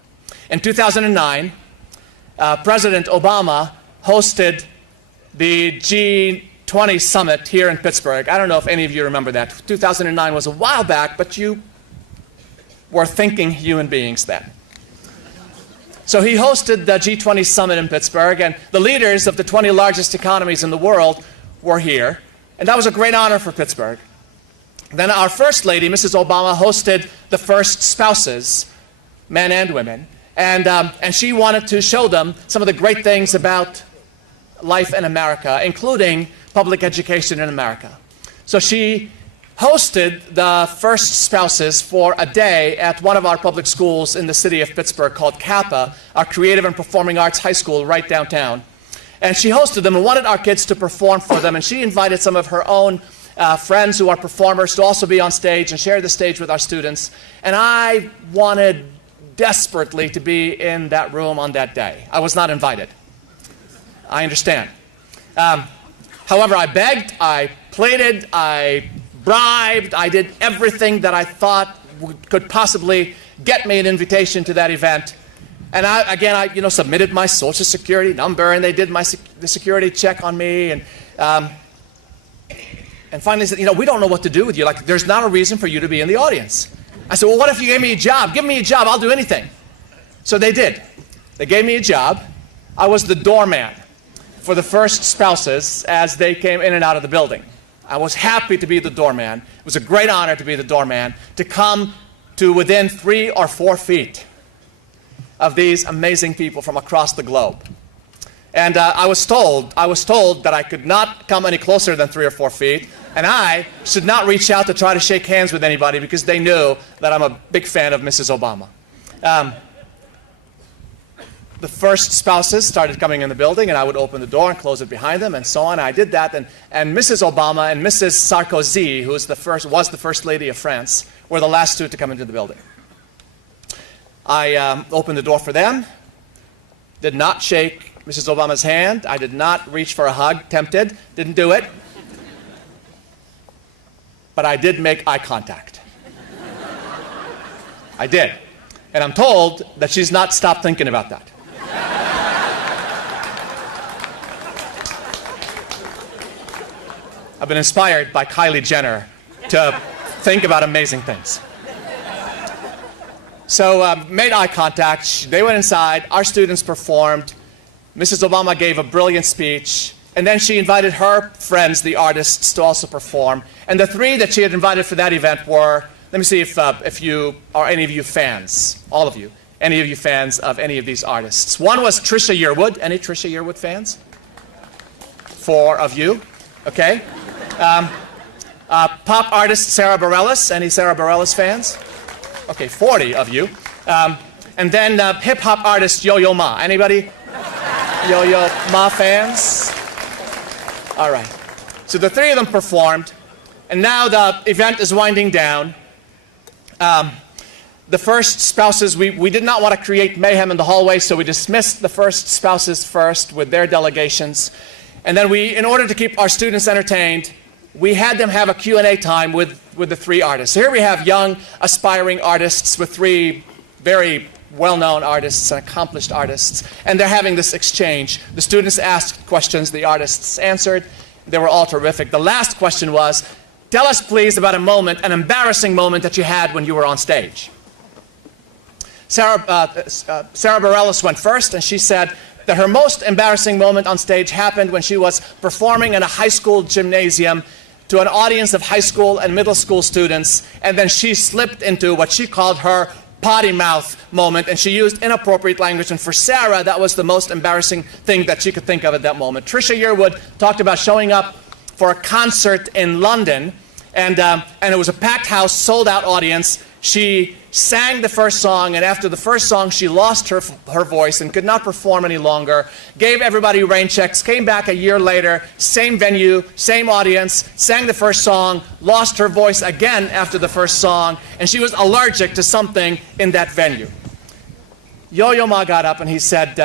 In 2009, President Obama hosted the G20 summit here in Pittsburgh. I don't know if any of you remember that. 2009 was a while back, but you were thinking human beings then. So he hosted the G20 summit in Pittsburgh, and the leaders of the 20 largest economies in the world were here, and that was a great honor for Pittsburgh. Then our First Lady, Mrs. Obama, hosted the first spouses, men and women, and she wanted to show them some of the great things about life in America, including public education in America. So she hosted the first spouses for a day at one of our public schools in the city of Pittsburgh called Kappa, our creative and performing arts high school right downtown. And she hosted them and wanted our kids to perform for them, and she invited some of her own friends who are performers to also be on stage and share the stage with our students. And I wanted desperately to be in that room on that day. I was not invited. I understand. However, I begged, I pleaded, I bribed, I did everything that I thought could possibly get me an invitation to that event. And I submitted my social security number, and they did the security check on me, and finally said, we don't know what to do with you. Like, there's not a reason for you to be in the audience. I said, well, what if you gave me a job? Give me a job, I'll do anything. So they did. They gave me a job. I was the doorman for the first spouses as they came in and out of the building. I was happy to be the doorman. It was a great honor to be the doorman, to come to within 3 or 4 feet of these amazing people from across the globe. And I was told that I could not come any closer than 3 or 4 feet, and I should not reach out to try to shake hands with anybody because they knew that I'm a big fan of Mrs. Obama. The first spouses started coming in the building, and I would open the door and close it behind them, and so on. I did that, and Mrs. Obama and Mrs. Sarkozy, who was the first lady of France, were the last two to come into the building. I opened the door for them, did not shake Mrs. Obama's hand. I did not reach for a hug, tempted, didn't do it. But I did make eye contact. I did. And I'm told that she's not stopped thinking about that. I've been inspired by Kylie Jenner to think about amazing things. So made eye contact. They went inside. Our students performed. Mrs. Obama gave a brilliant speech. And then she invited her friends, the artists, to also perform. And the 3 that she had invited for that event were, let me see if you are any of you fans, all of you, any of you fans of any of these artists. One was Trisha Yearwood. Any Trisha Yearwood fans? 4 of you. Okay. Pop artist Sarah Bareilles. Any Sarah Bareilles fans? Okay, 40 of you. And then hip-hop artist Yo-Yo Ma. Anybody? Yo-Yo Ma fans? All right. So the 3 of them performed, and now the event is winding down. The first spouses, we did not want to create mayhem in the hallway, so we dismissed the first spouses first with their delegations. And then in order to keep our students entertained, we had them have a Q&A time with the 3 artists. So here we have young, aspiring artists with 3 very well-known artists and accomplished artists, and they're having this exchange. The students asked questions, the artists answered. They were all terrific. The last question was, tell us please about a moment, an embarrassing moment that you had when you were on stage. Sarah Bareilles went first, and she said that her most embarrassing moment on stage happened when she was performing in a high school gymnasium to an audience of high school and middle school students, and then she slipped into what she called her potty mouth moment, and she used inappropriate language, and for Sarah, that was the most embarrassing thing that she could think of at that moment. Trisha Yearwood talked about showing up for a concert in London, and it was a packed house, sold-out audience. She sang the first song, and after the first song, she lost her voice and could not perform any longer, gave everybody rain checks, came back a year later, same venue, same audience, sang the first song, lost her voice again after the first song, and she was allergic to something in that venue. Yo-Yo Ma got up and he said,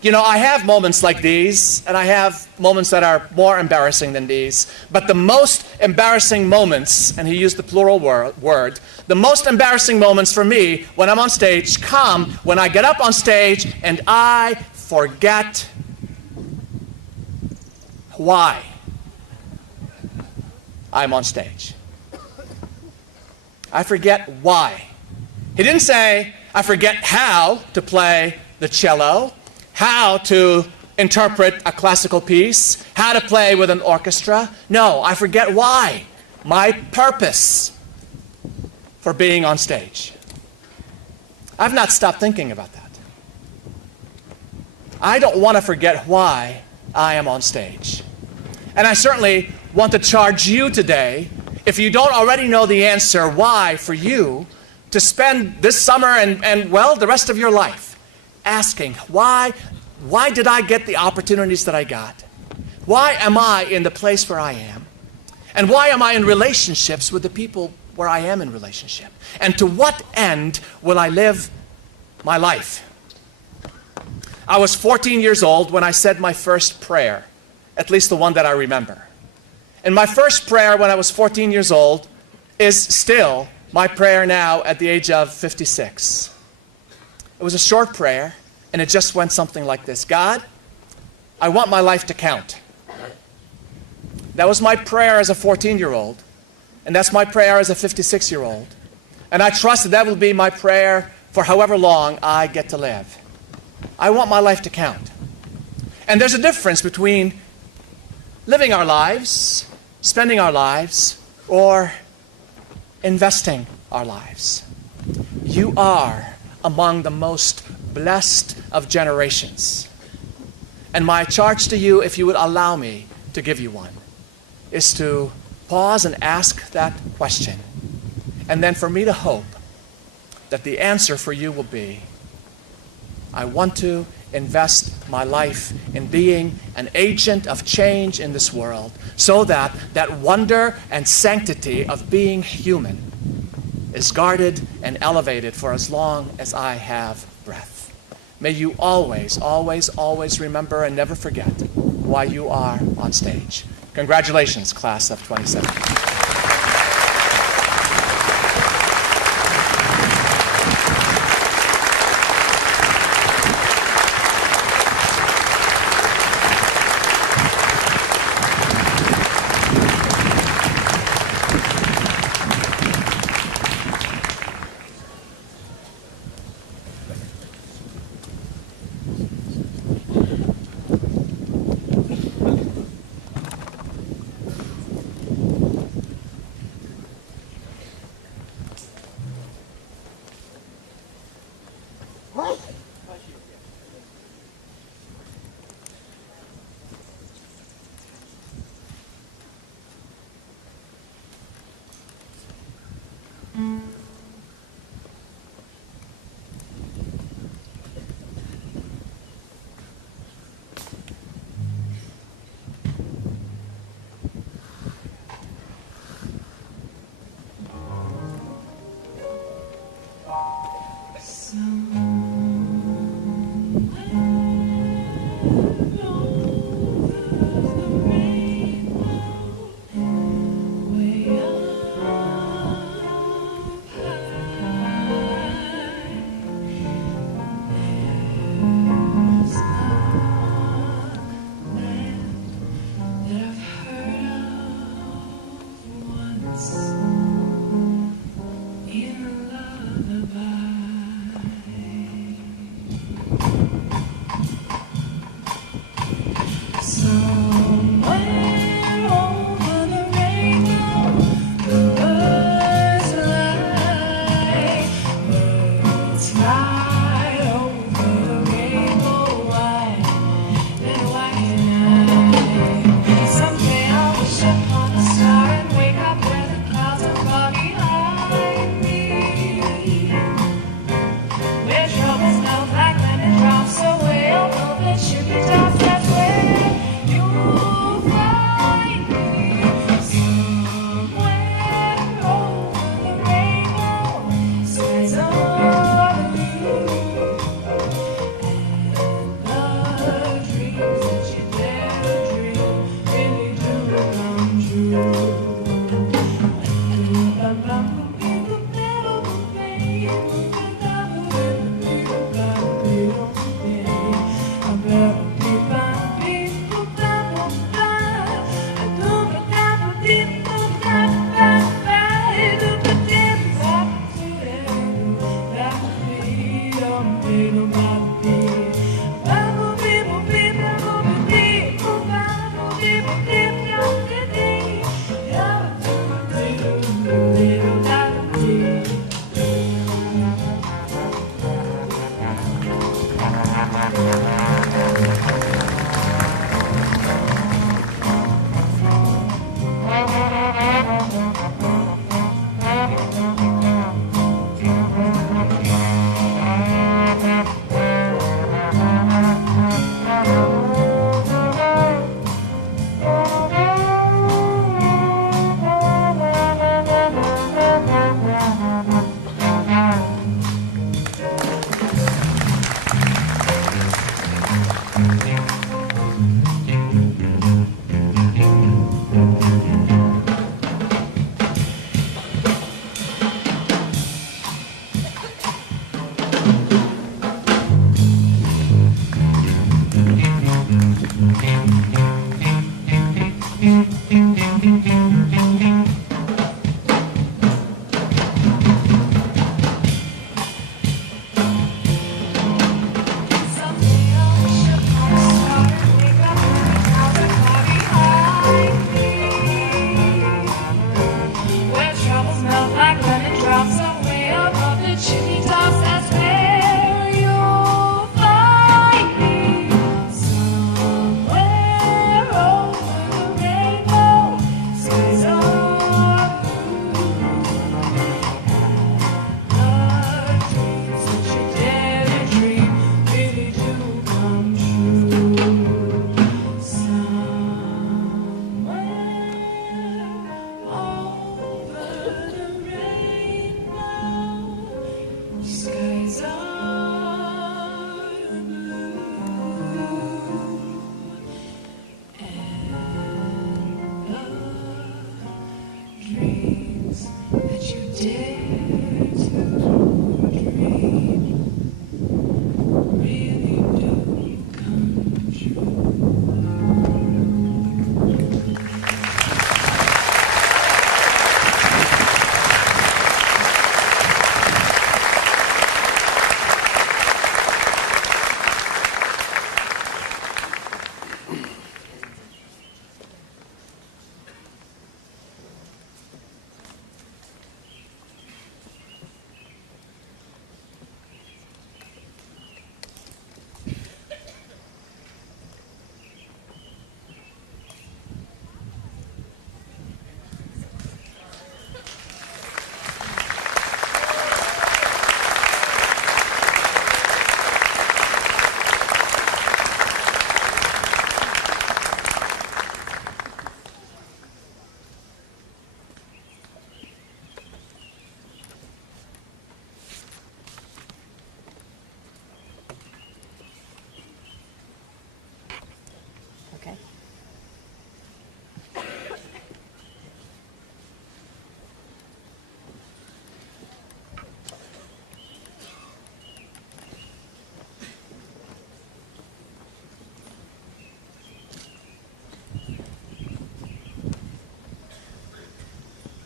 you know, I have moments like these, and I have moments that are more embarrassing than these, but the most embarrassing moments, and he used the plural word, the most embarrassing moments for me when I'm on stage come when I get up on stage and I forget why I'm on stage. I forget why. He didn't say, I forget how to play the cello, how to interpret a classical piece, how to play with an orchestra. No, I forget why. My purpose for being on stage. I've not stopped thinking about that. I don't want to forget why I am on stage. And I certainly want to charge you today, if you don't already know the answer why for you, to spend this summer and well, the rest of your life asking, why did I get the opportunities that I got? Why am I in the place where I am? And why am I in relationships with the people where I am in relationship? And to what end will I live my life? I was 14 years old when I said my first prayer, at least the one that I remember. And my first prayer when I was 14 years old is still my prayer now at the age of 56. It was a short prayer, and it just went something like this. God, I want my life to count. That was my prayer as a 14-year-old, and that's my prayer as a 56-year-old. And I trust that that will be my prayer for however long I get to live. I want my life to count. And there's a difference between living our lives, spending our lives, or investing our lives. You are among the most blessed of generations. And my charge to you, if you would allow me to give you one, is to pause and ask that question. And then for me to hope that the answer for you will be, I want to invest my life in being an agent of change in this world so that that wonder and sanctity of being human is guarded and elevated for as long as I have breath. May you always, always, always remember and never forget why you are on stage. Congratulations, class of 2017.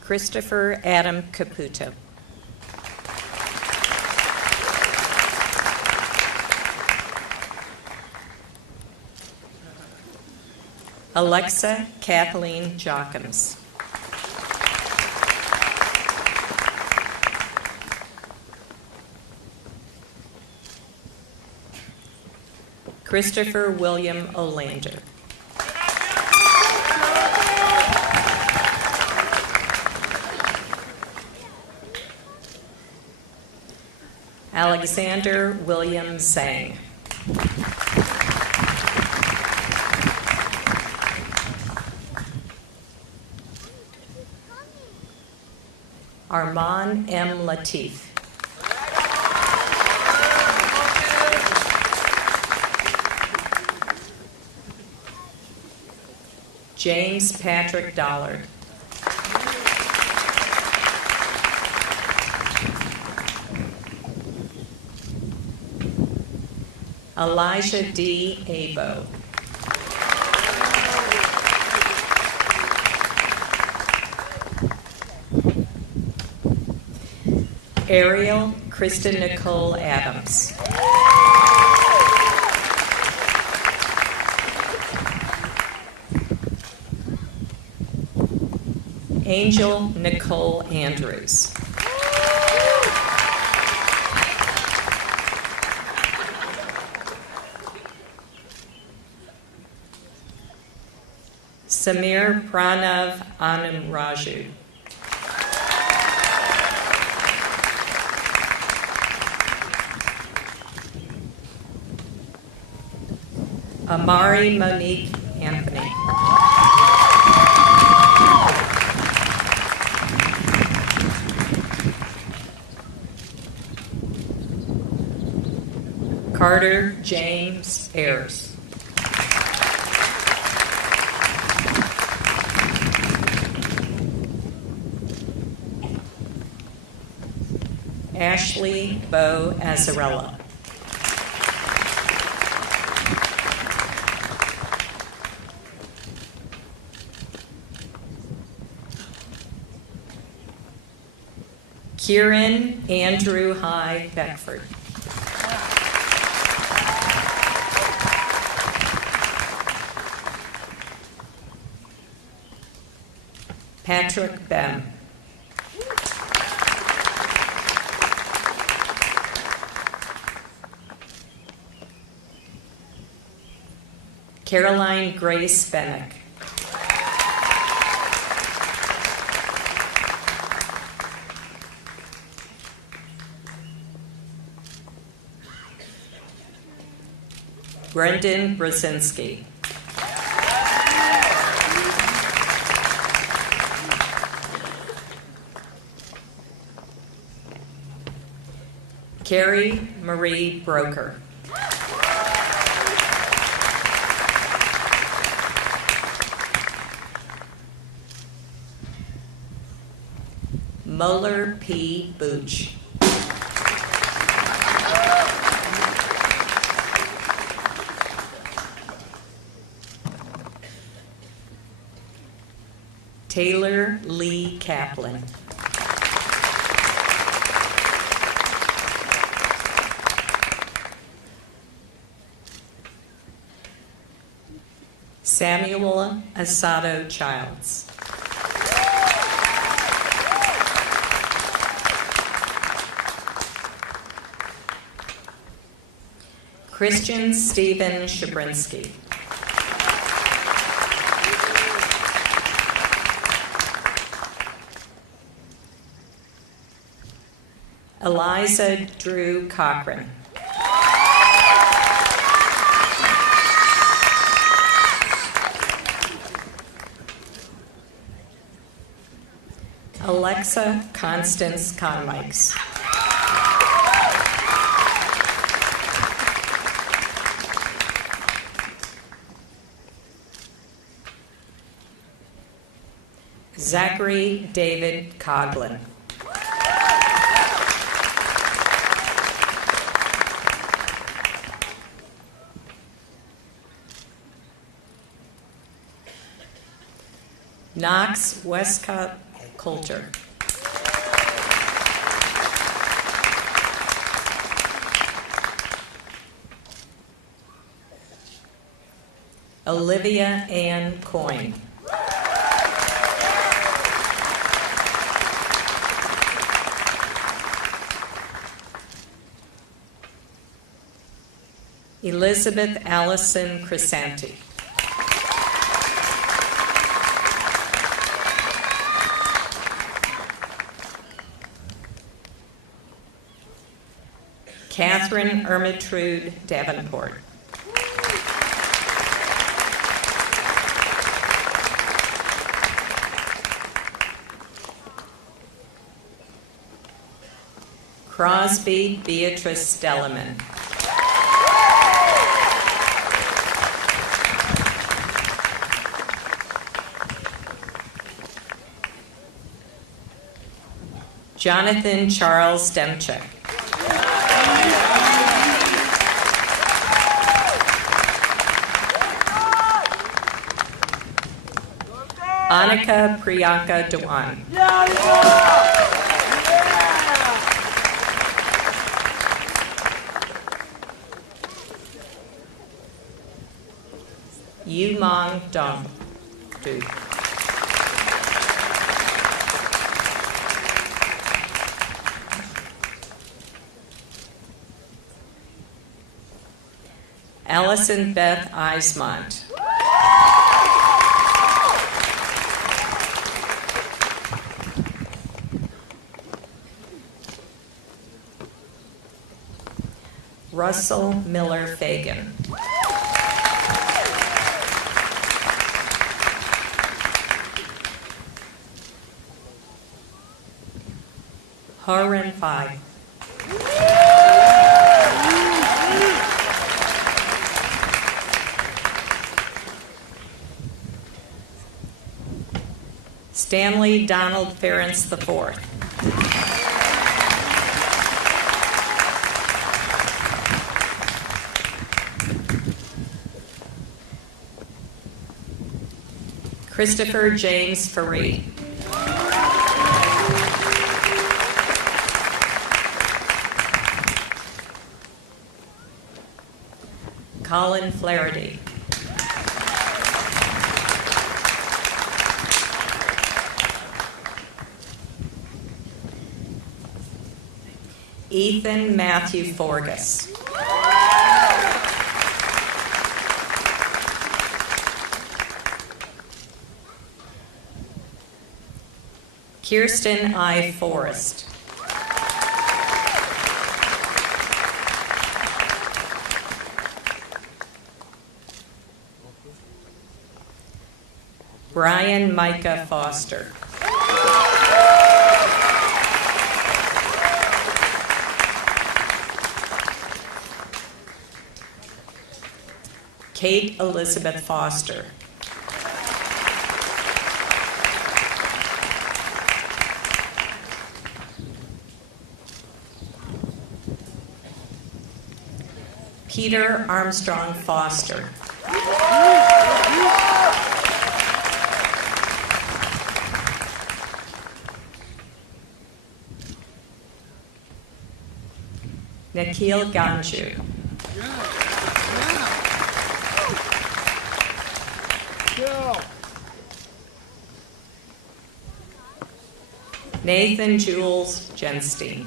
Christopher Adam Caputo. Alexa Kathleen Jochams. Christopher William Olander. Alexander William Zhang. Arman M. Latif. James Patrick Dollard. Elijah D. Abo. Ariel Kristen Nicole Adams. Angel Nicole Andrews. Samir Pranav Anandraju. Amari Monique Anthony. Carter James Ayers. Ashley Bo Azzarella. Kieran Andrew High Beckford. Patrick Bem. Caroline Grace Fennick. Brendan Brzezinski. Carrie Marie Broker. Muller P. Booch. Taylor Lee Kaplan. Samuel Asado Childs. Christian Stephen Shabrinsky. Eliza Drew Cochran. Alexa Constance Conmikes. Zachary David Coughlin. Knox Westcott Coulter. Olivia Ann Coyne. Elizabeth Allison Crisanti. Catherine Ermintrude Davenport. Crosby Beatrice Delleman. Jonathan Charles Demchek. Annika Priyanka Dewan. Yu Mong Dong. Du. Allison Beth Eismont. Russell Miller Fagan. Horan Phai. Stanley Donald Ference IV. Christopher James Faree. Colin Flaherty. Ethan Matthew Forgas. Kirsten I. Forrest. Brian Micah Foster. Kate Elizabeth Foster. Peter Armstrong Foster. Nikhil Ganju. Nathan Jules Genstein.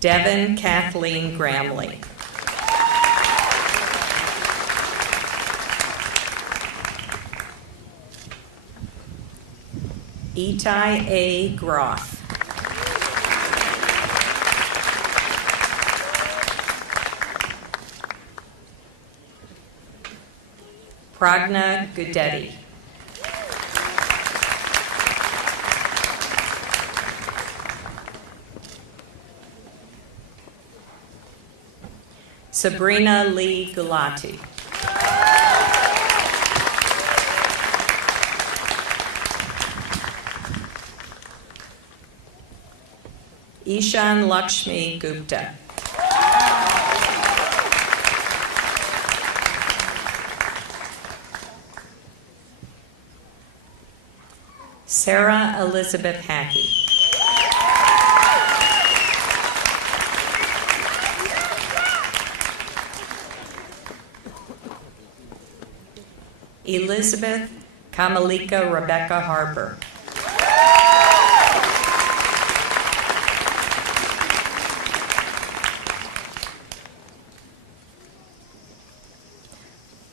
Devin Kathleen Gramley. Itai A. Groff. Pragna Gudetti. Sabrina Lee Gulati. Ishan Lakshmi Gupta. Sarah Elizabeth Hackey. Elizabeth Kamalika Rebecca Harper.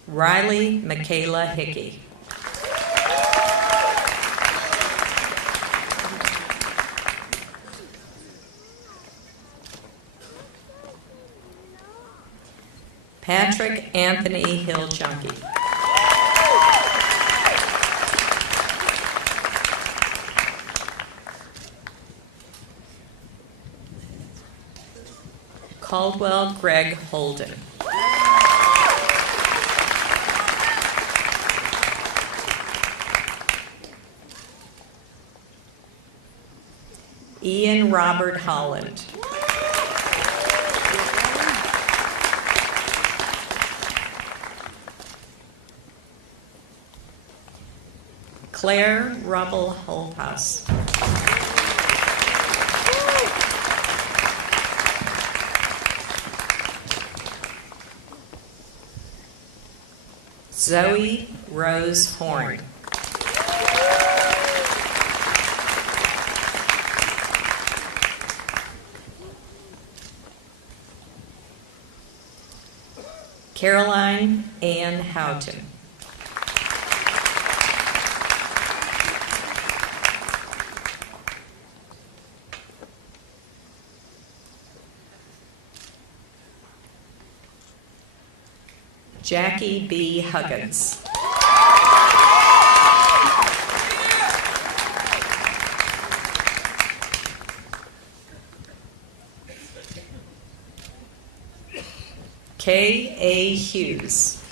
Riley Michaela Hickey. Patrick Anthony Hill Junkie. Caldwell Greg Holden. Ian Robert Holland. Claire Rubble Holthouse. Zoe Rose Horn. Caroline Ann Houghton. Jackie B. Huggins. Kay A. Hughes.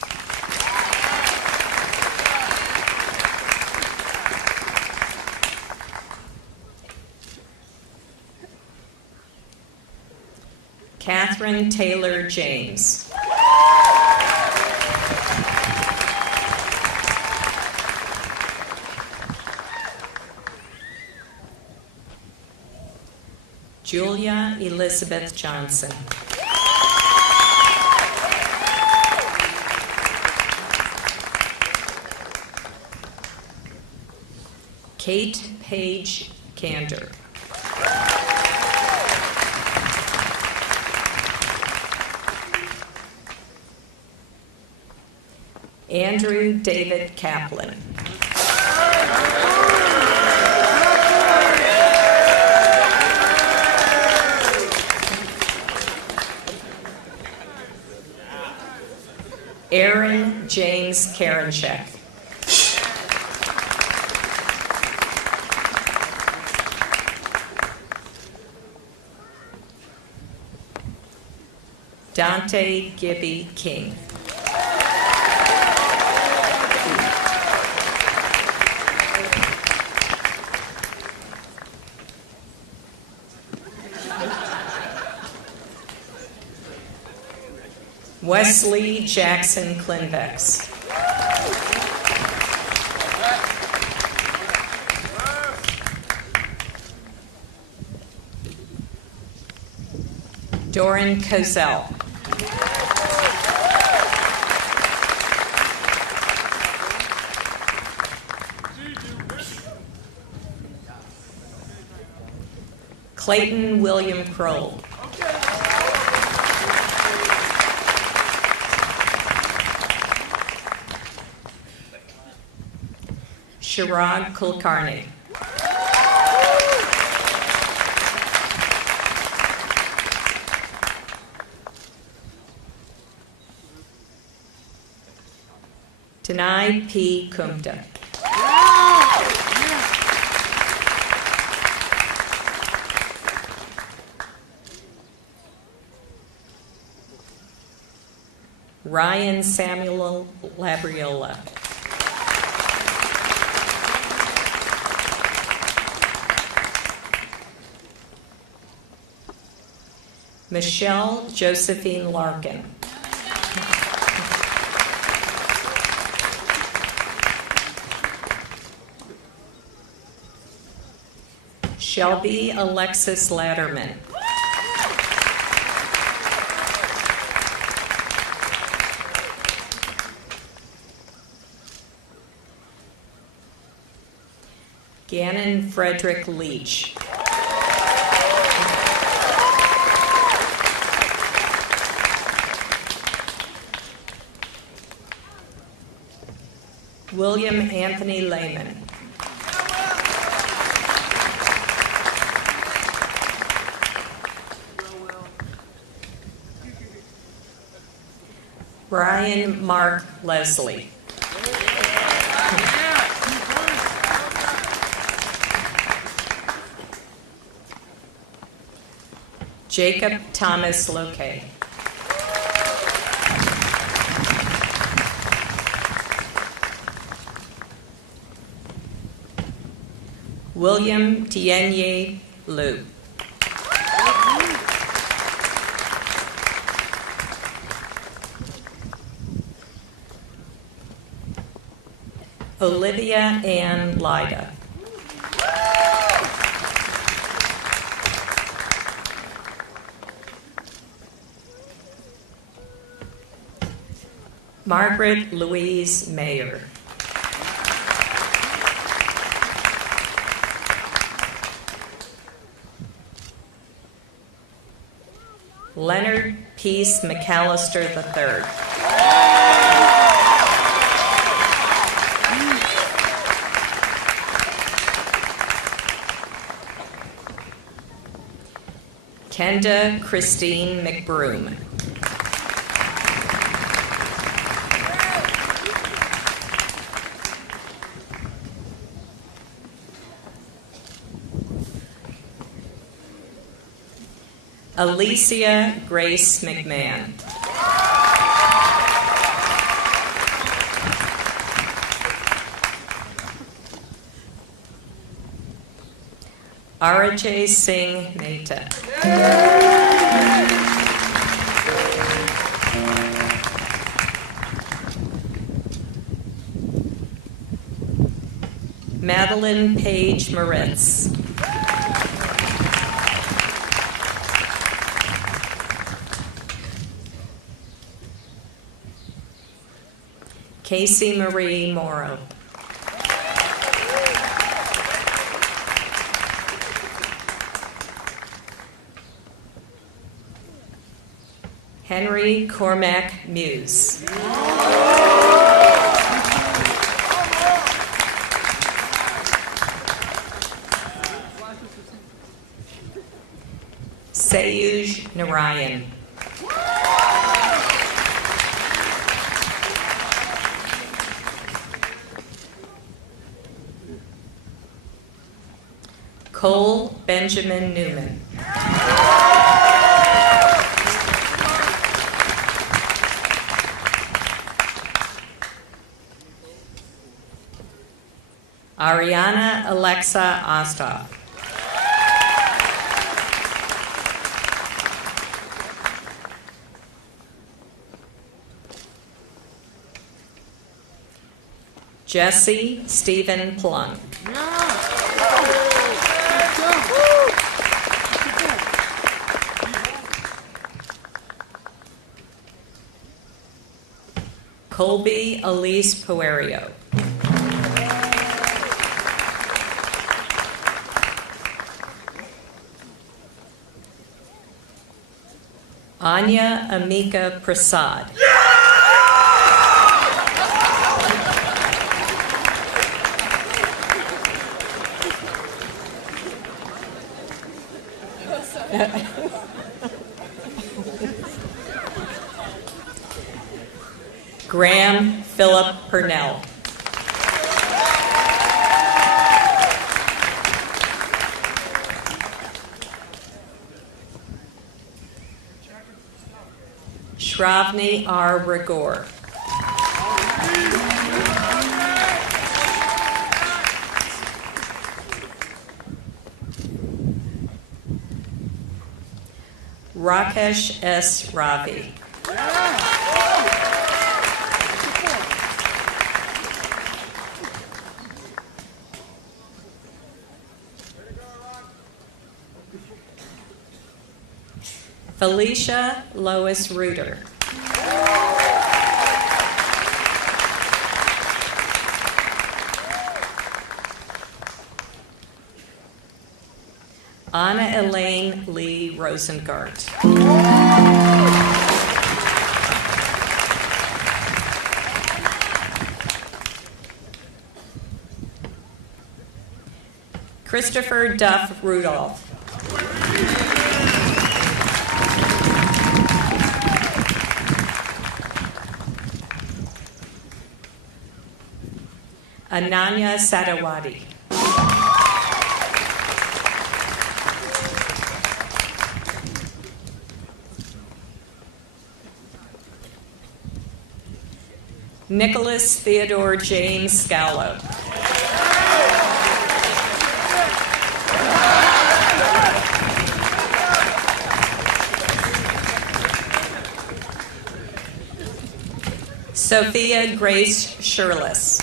Catherine Taylor James. Julia Elizabeth Johnson. Kate Page Kander. Andrew David Kaplan. Aaron James Karenchek. Dante Gibby King. Wesley Jackson Klinvex. Doran Kozel. Clayton William Kroll. Shirag Kulkarni. Tanai P. Kumta. Ryan Samuel Labriola. Michelle Josephine Larkin. Shelby Alexis Latterman. Gannon Frederick Leach. William Anthony Lehman. Brian Mark Leslie. Jacob Thomas Loke. William Tienye Liu. Olivia Ann Lyda. Margaret Louise Mayer. Leonard Peace McAllister III. Kenda Christine McBroom. Alicia Grace McMahon. Arajay Singh Mehta. Madeline Page Moritz. Casey Marie Morrow. Henry Cormac Muse. Sayuj Narayan. Cole Benjamin Newman. Ariana Alexa Ostov. Jesse Stephen Plum. Colby Elise Puerio. Anya Amika Prasad. Graham Philip Purnell. Shravani R. Rigor. Rakesh S. Ravi. Felicia Lois Reuter. Anna Elaine Lee Rosengart. Christopher Duff Rudolph. Ananya Sadawadi. Nicholas Theodore James Scallo. Sophia Grace Shirless.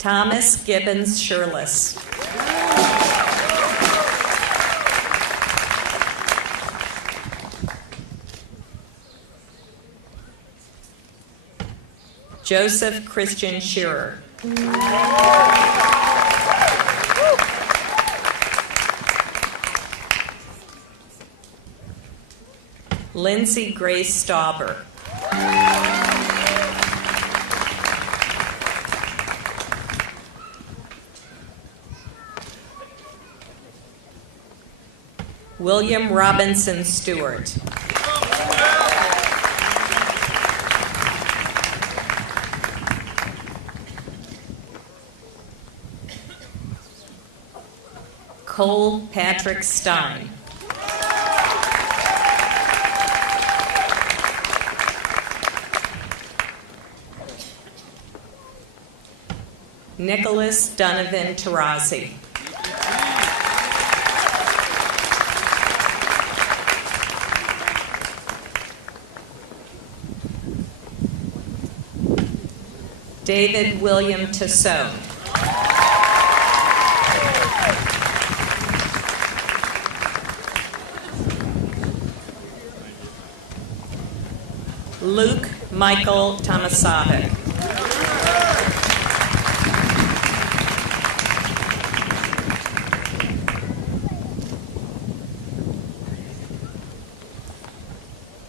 Thomas Gibbons Shirless. Joseph Christian Shearer. Lindsay Grace Stauber. William Robinson Stewart. Cole Patrick Stein. Nicholas Donovan Tarazi. David William Tassone. Luke Michael Tomasovic.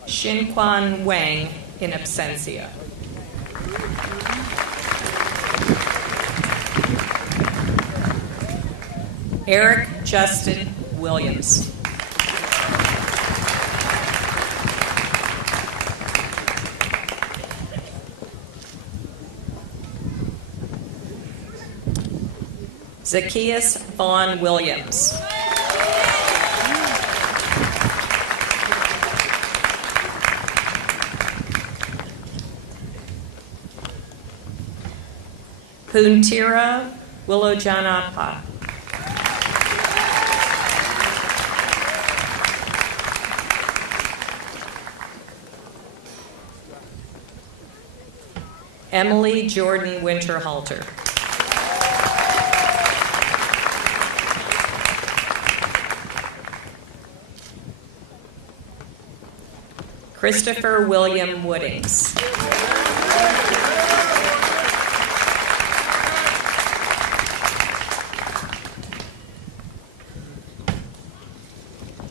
Xinquan Wang in absentia. Eric Justin Williams. Zacchaeus Vaughn Williams. Puntira Wilojanapa. Emily Jordan Winterhalter. Christopher William Woodings.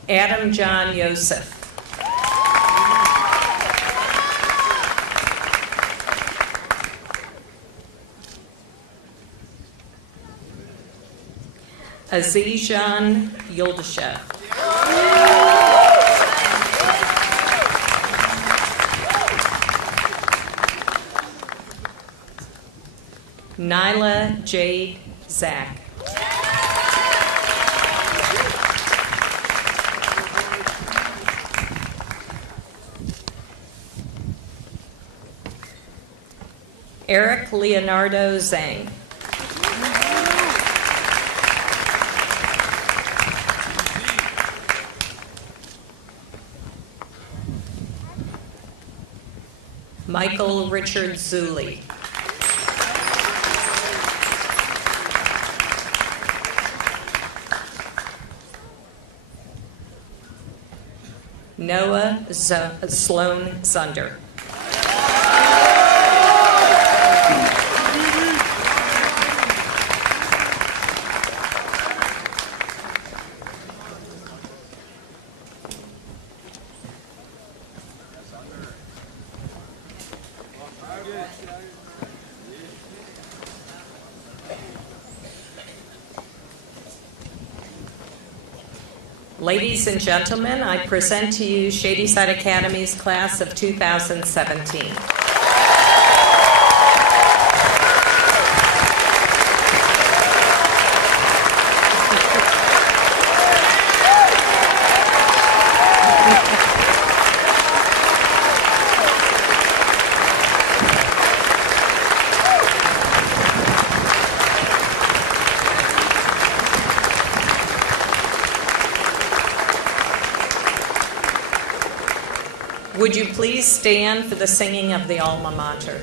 Adam John Yosef. Azijan Yuldashev. Nyla Jade Zach. Eric Leonardo Zhang. Michael Richard Zuley. Noah Sloan Zunder. Ladies and gentlemen, I present to you Shady Side Academy's class of 2017. Would you please stand for the singing of the alma mater?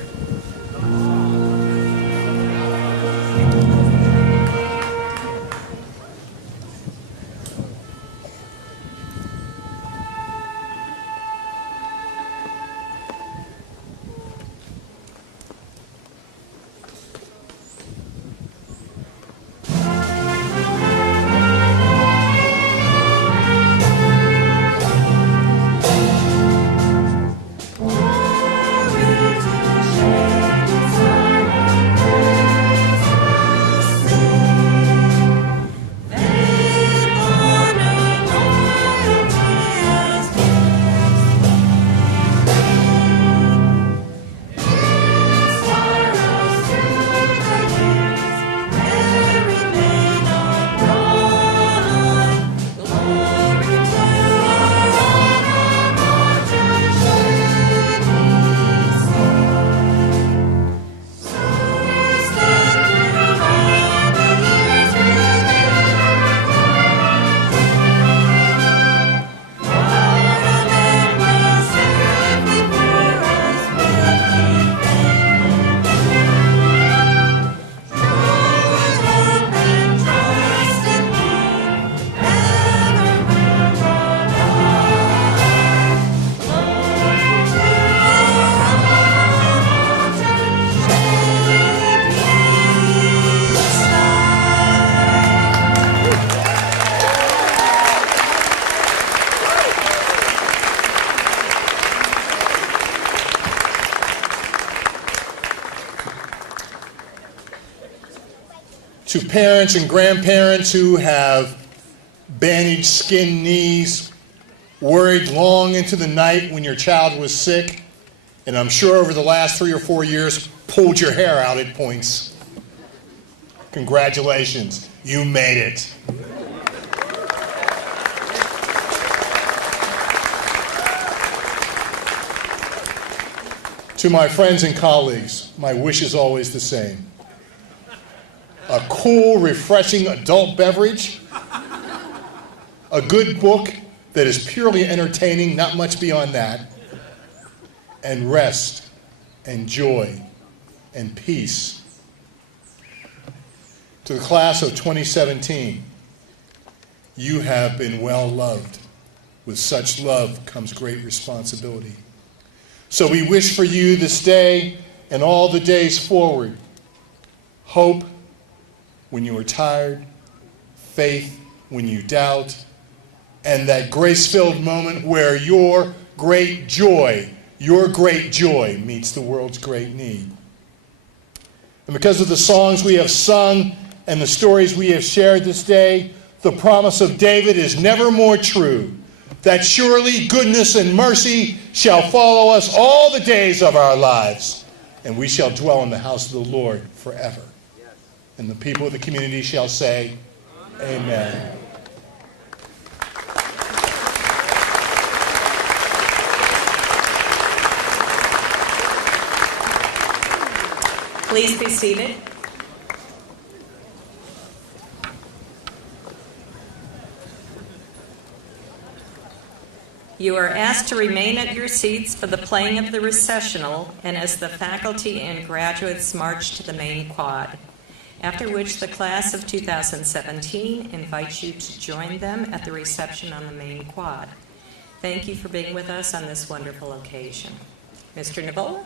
To parents and grandparents who have bandaged skinned knees, worried long into the night when your child was sick, and I'm sure over the last 3 or 4 years pulled your hair out at points. Congratulations, you made it. To my friends and colleagues, my wish is always the same. A cool, refreshing adult beverage, a good book that is purely entertaining, not much beyond that, and rest and joy and peace. To the class of 2017, you have been well loved. With such love comes great responsibility. So we wish for you this day and all the days forward hope when you are tired, faith when you doubt, and that grace-filled moment where your great joy meets the world's great need. And because of the songs we have sung and the stories we have shared this day, the promise of David is never more true, that surely goodness and mercy shall follow us all the days of our lives, and we shall dwell in the house of the Lord forever. And the people of the community shall say, Amen. Please be seated. You are asked to remain at your seats for the playing of the recessional and as the faculty and graduates march to the main quad, after which the class of 2017 invites you to join them at the reception on the main quad. Thank you for being with us on this wonderful occasion. Mr. Nivola?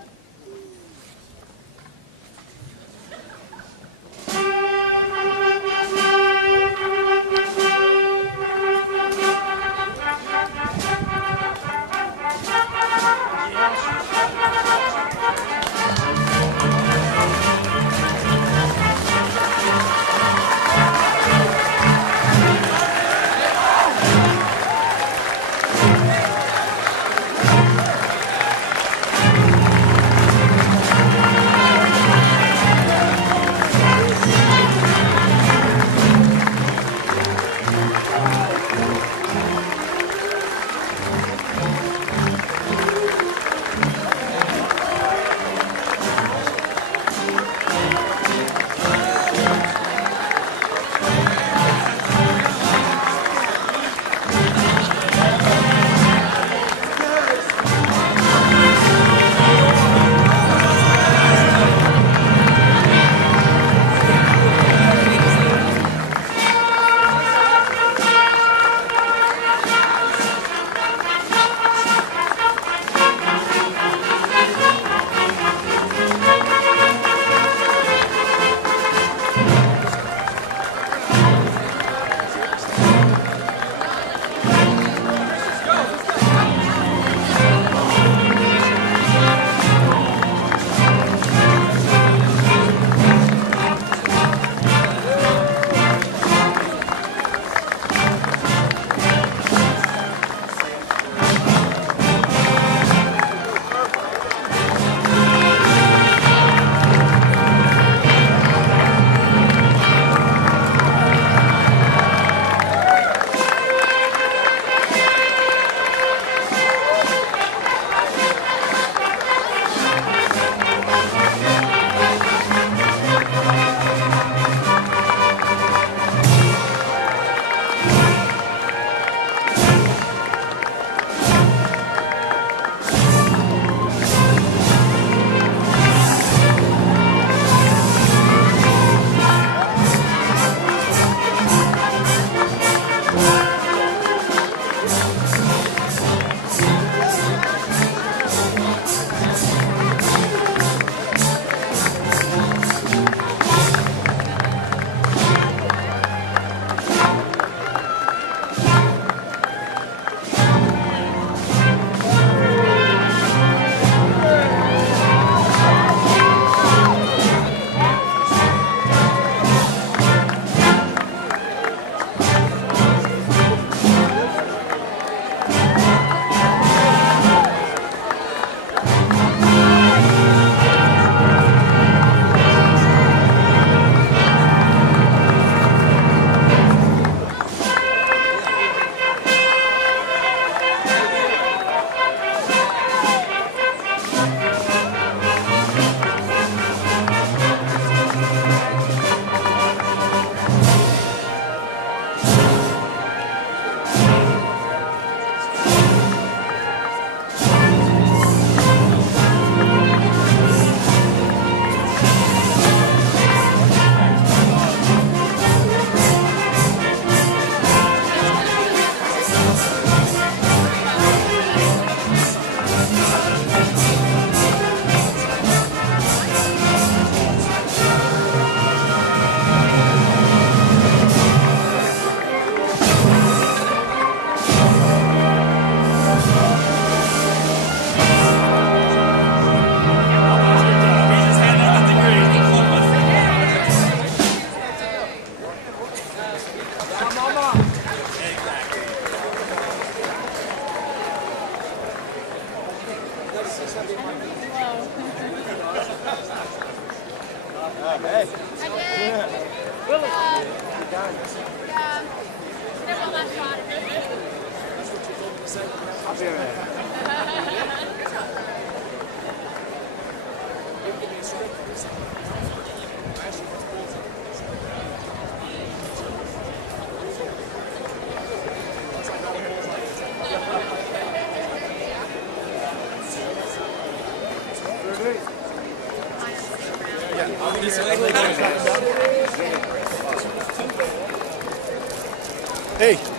Hey.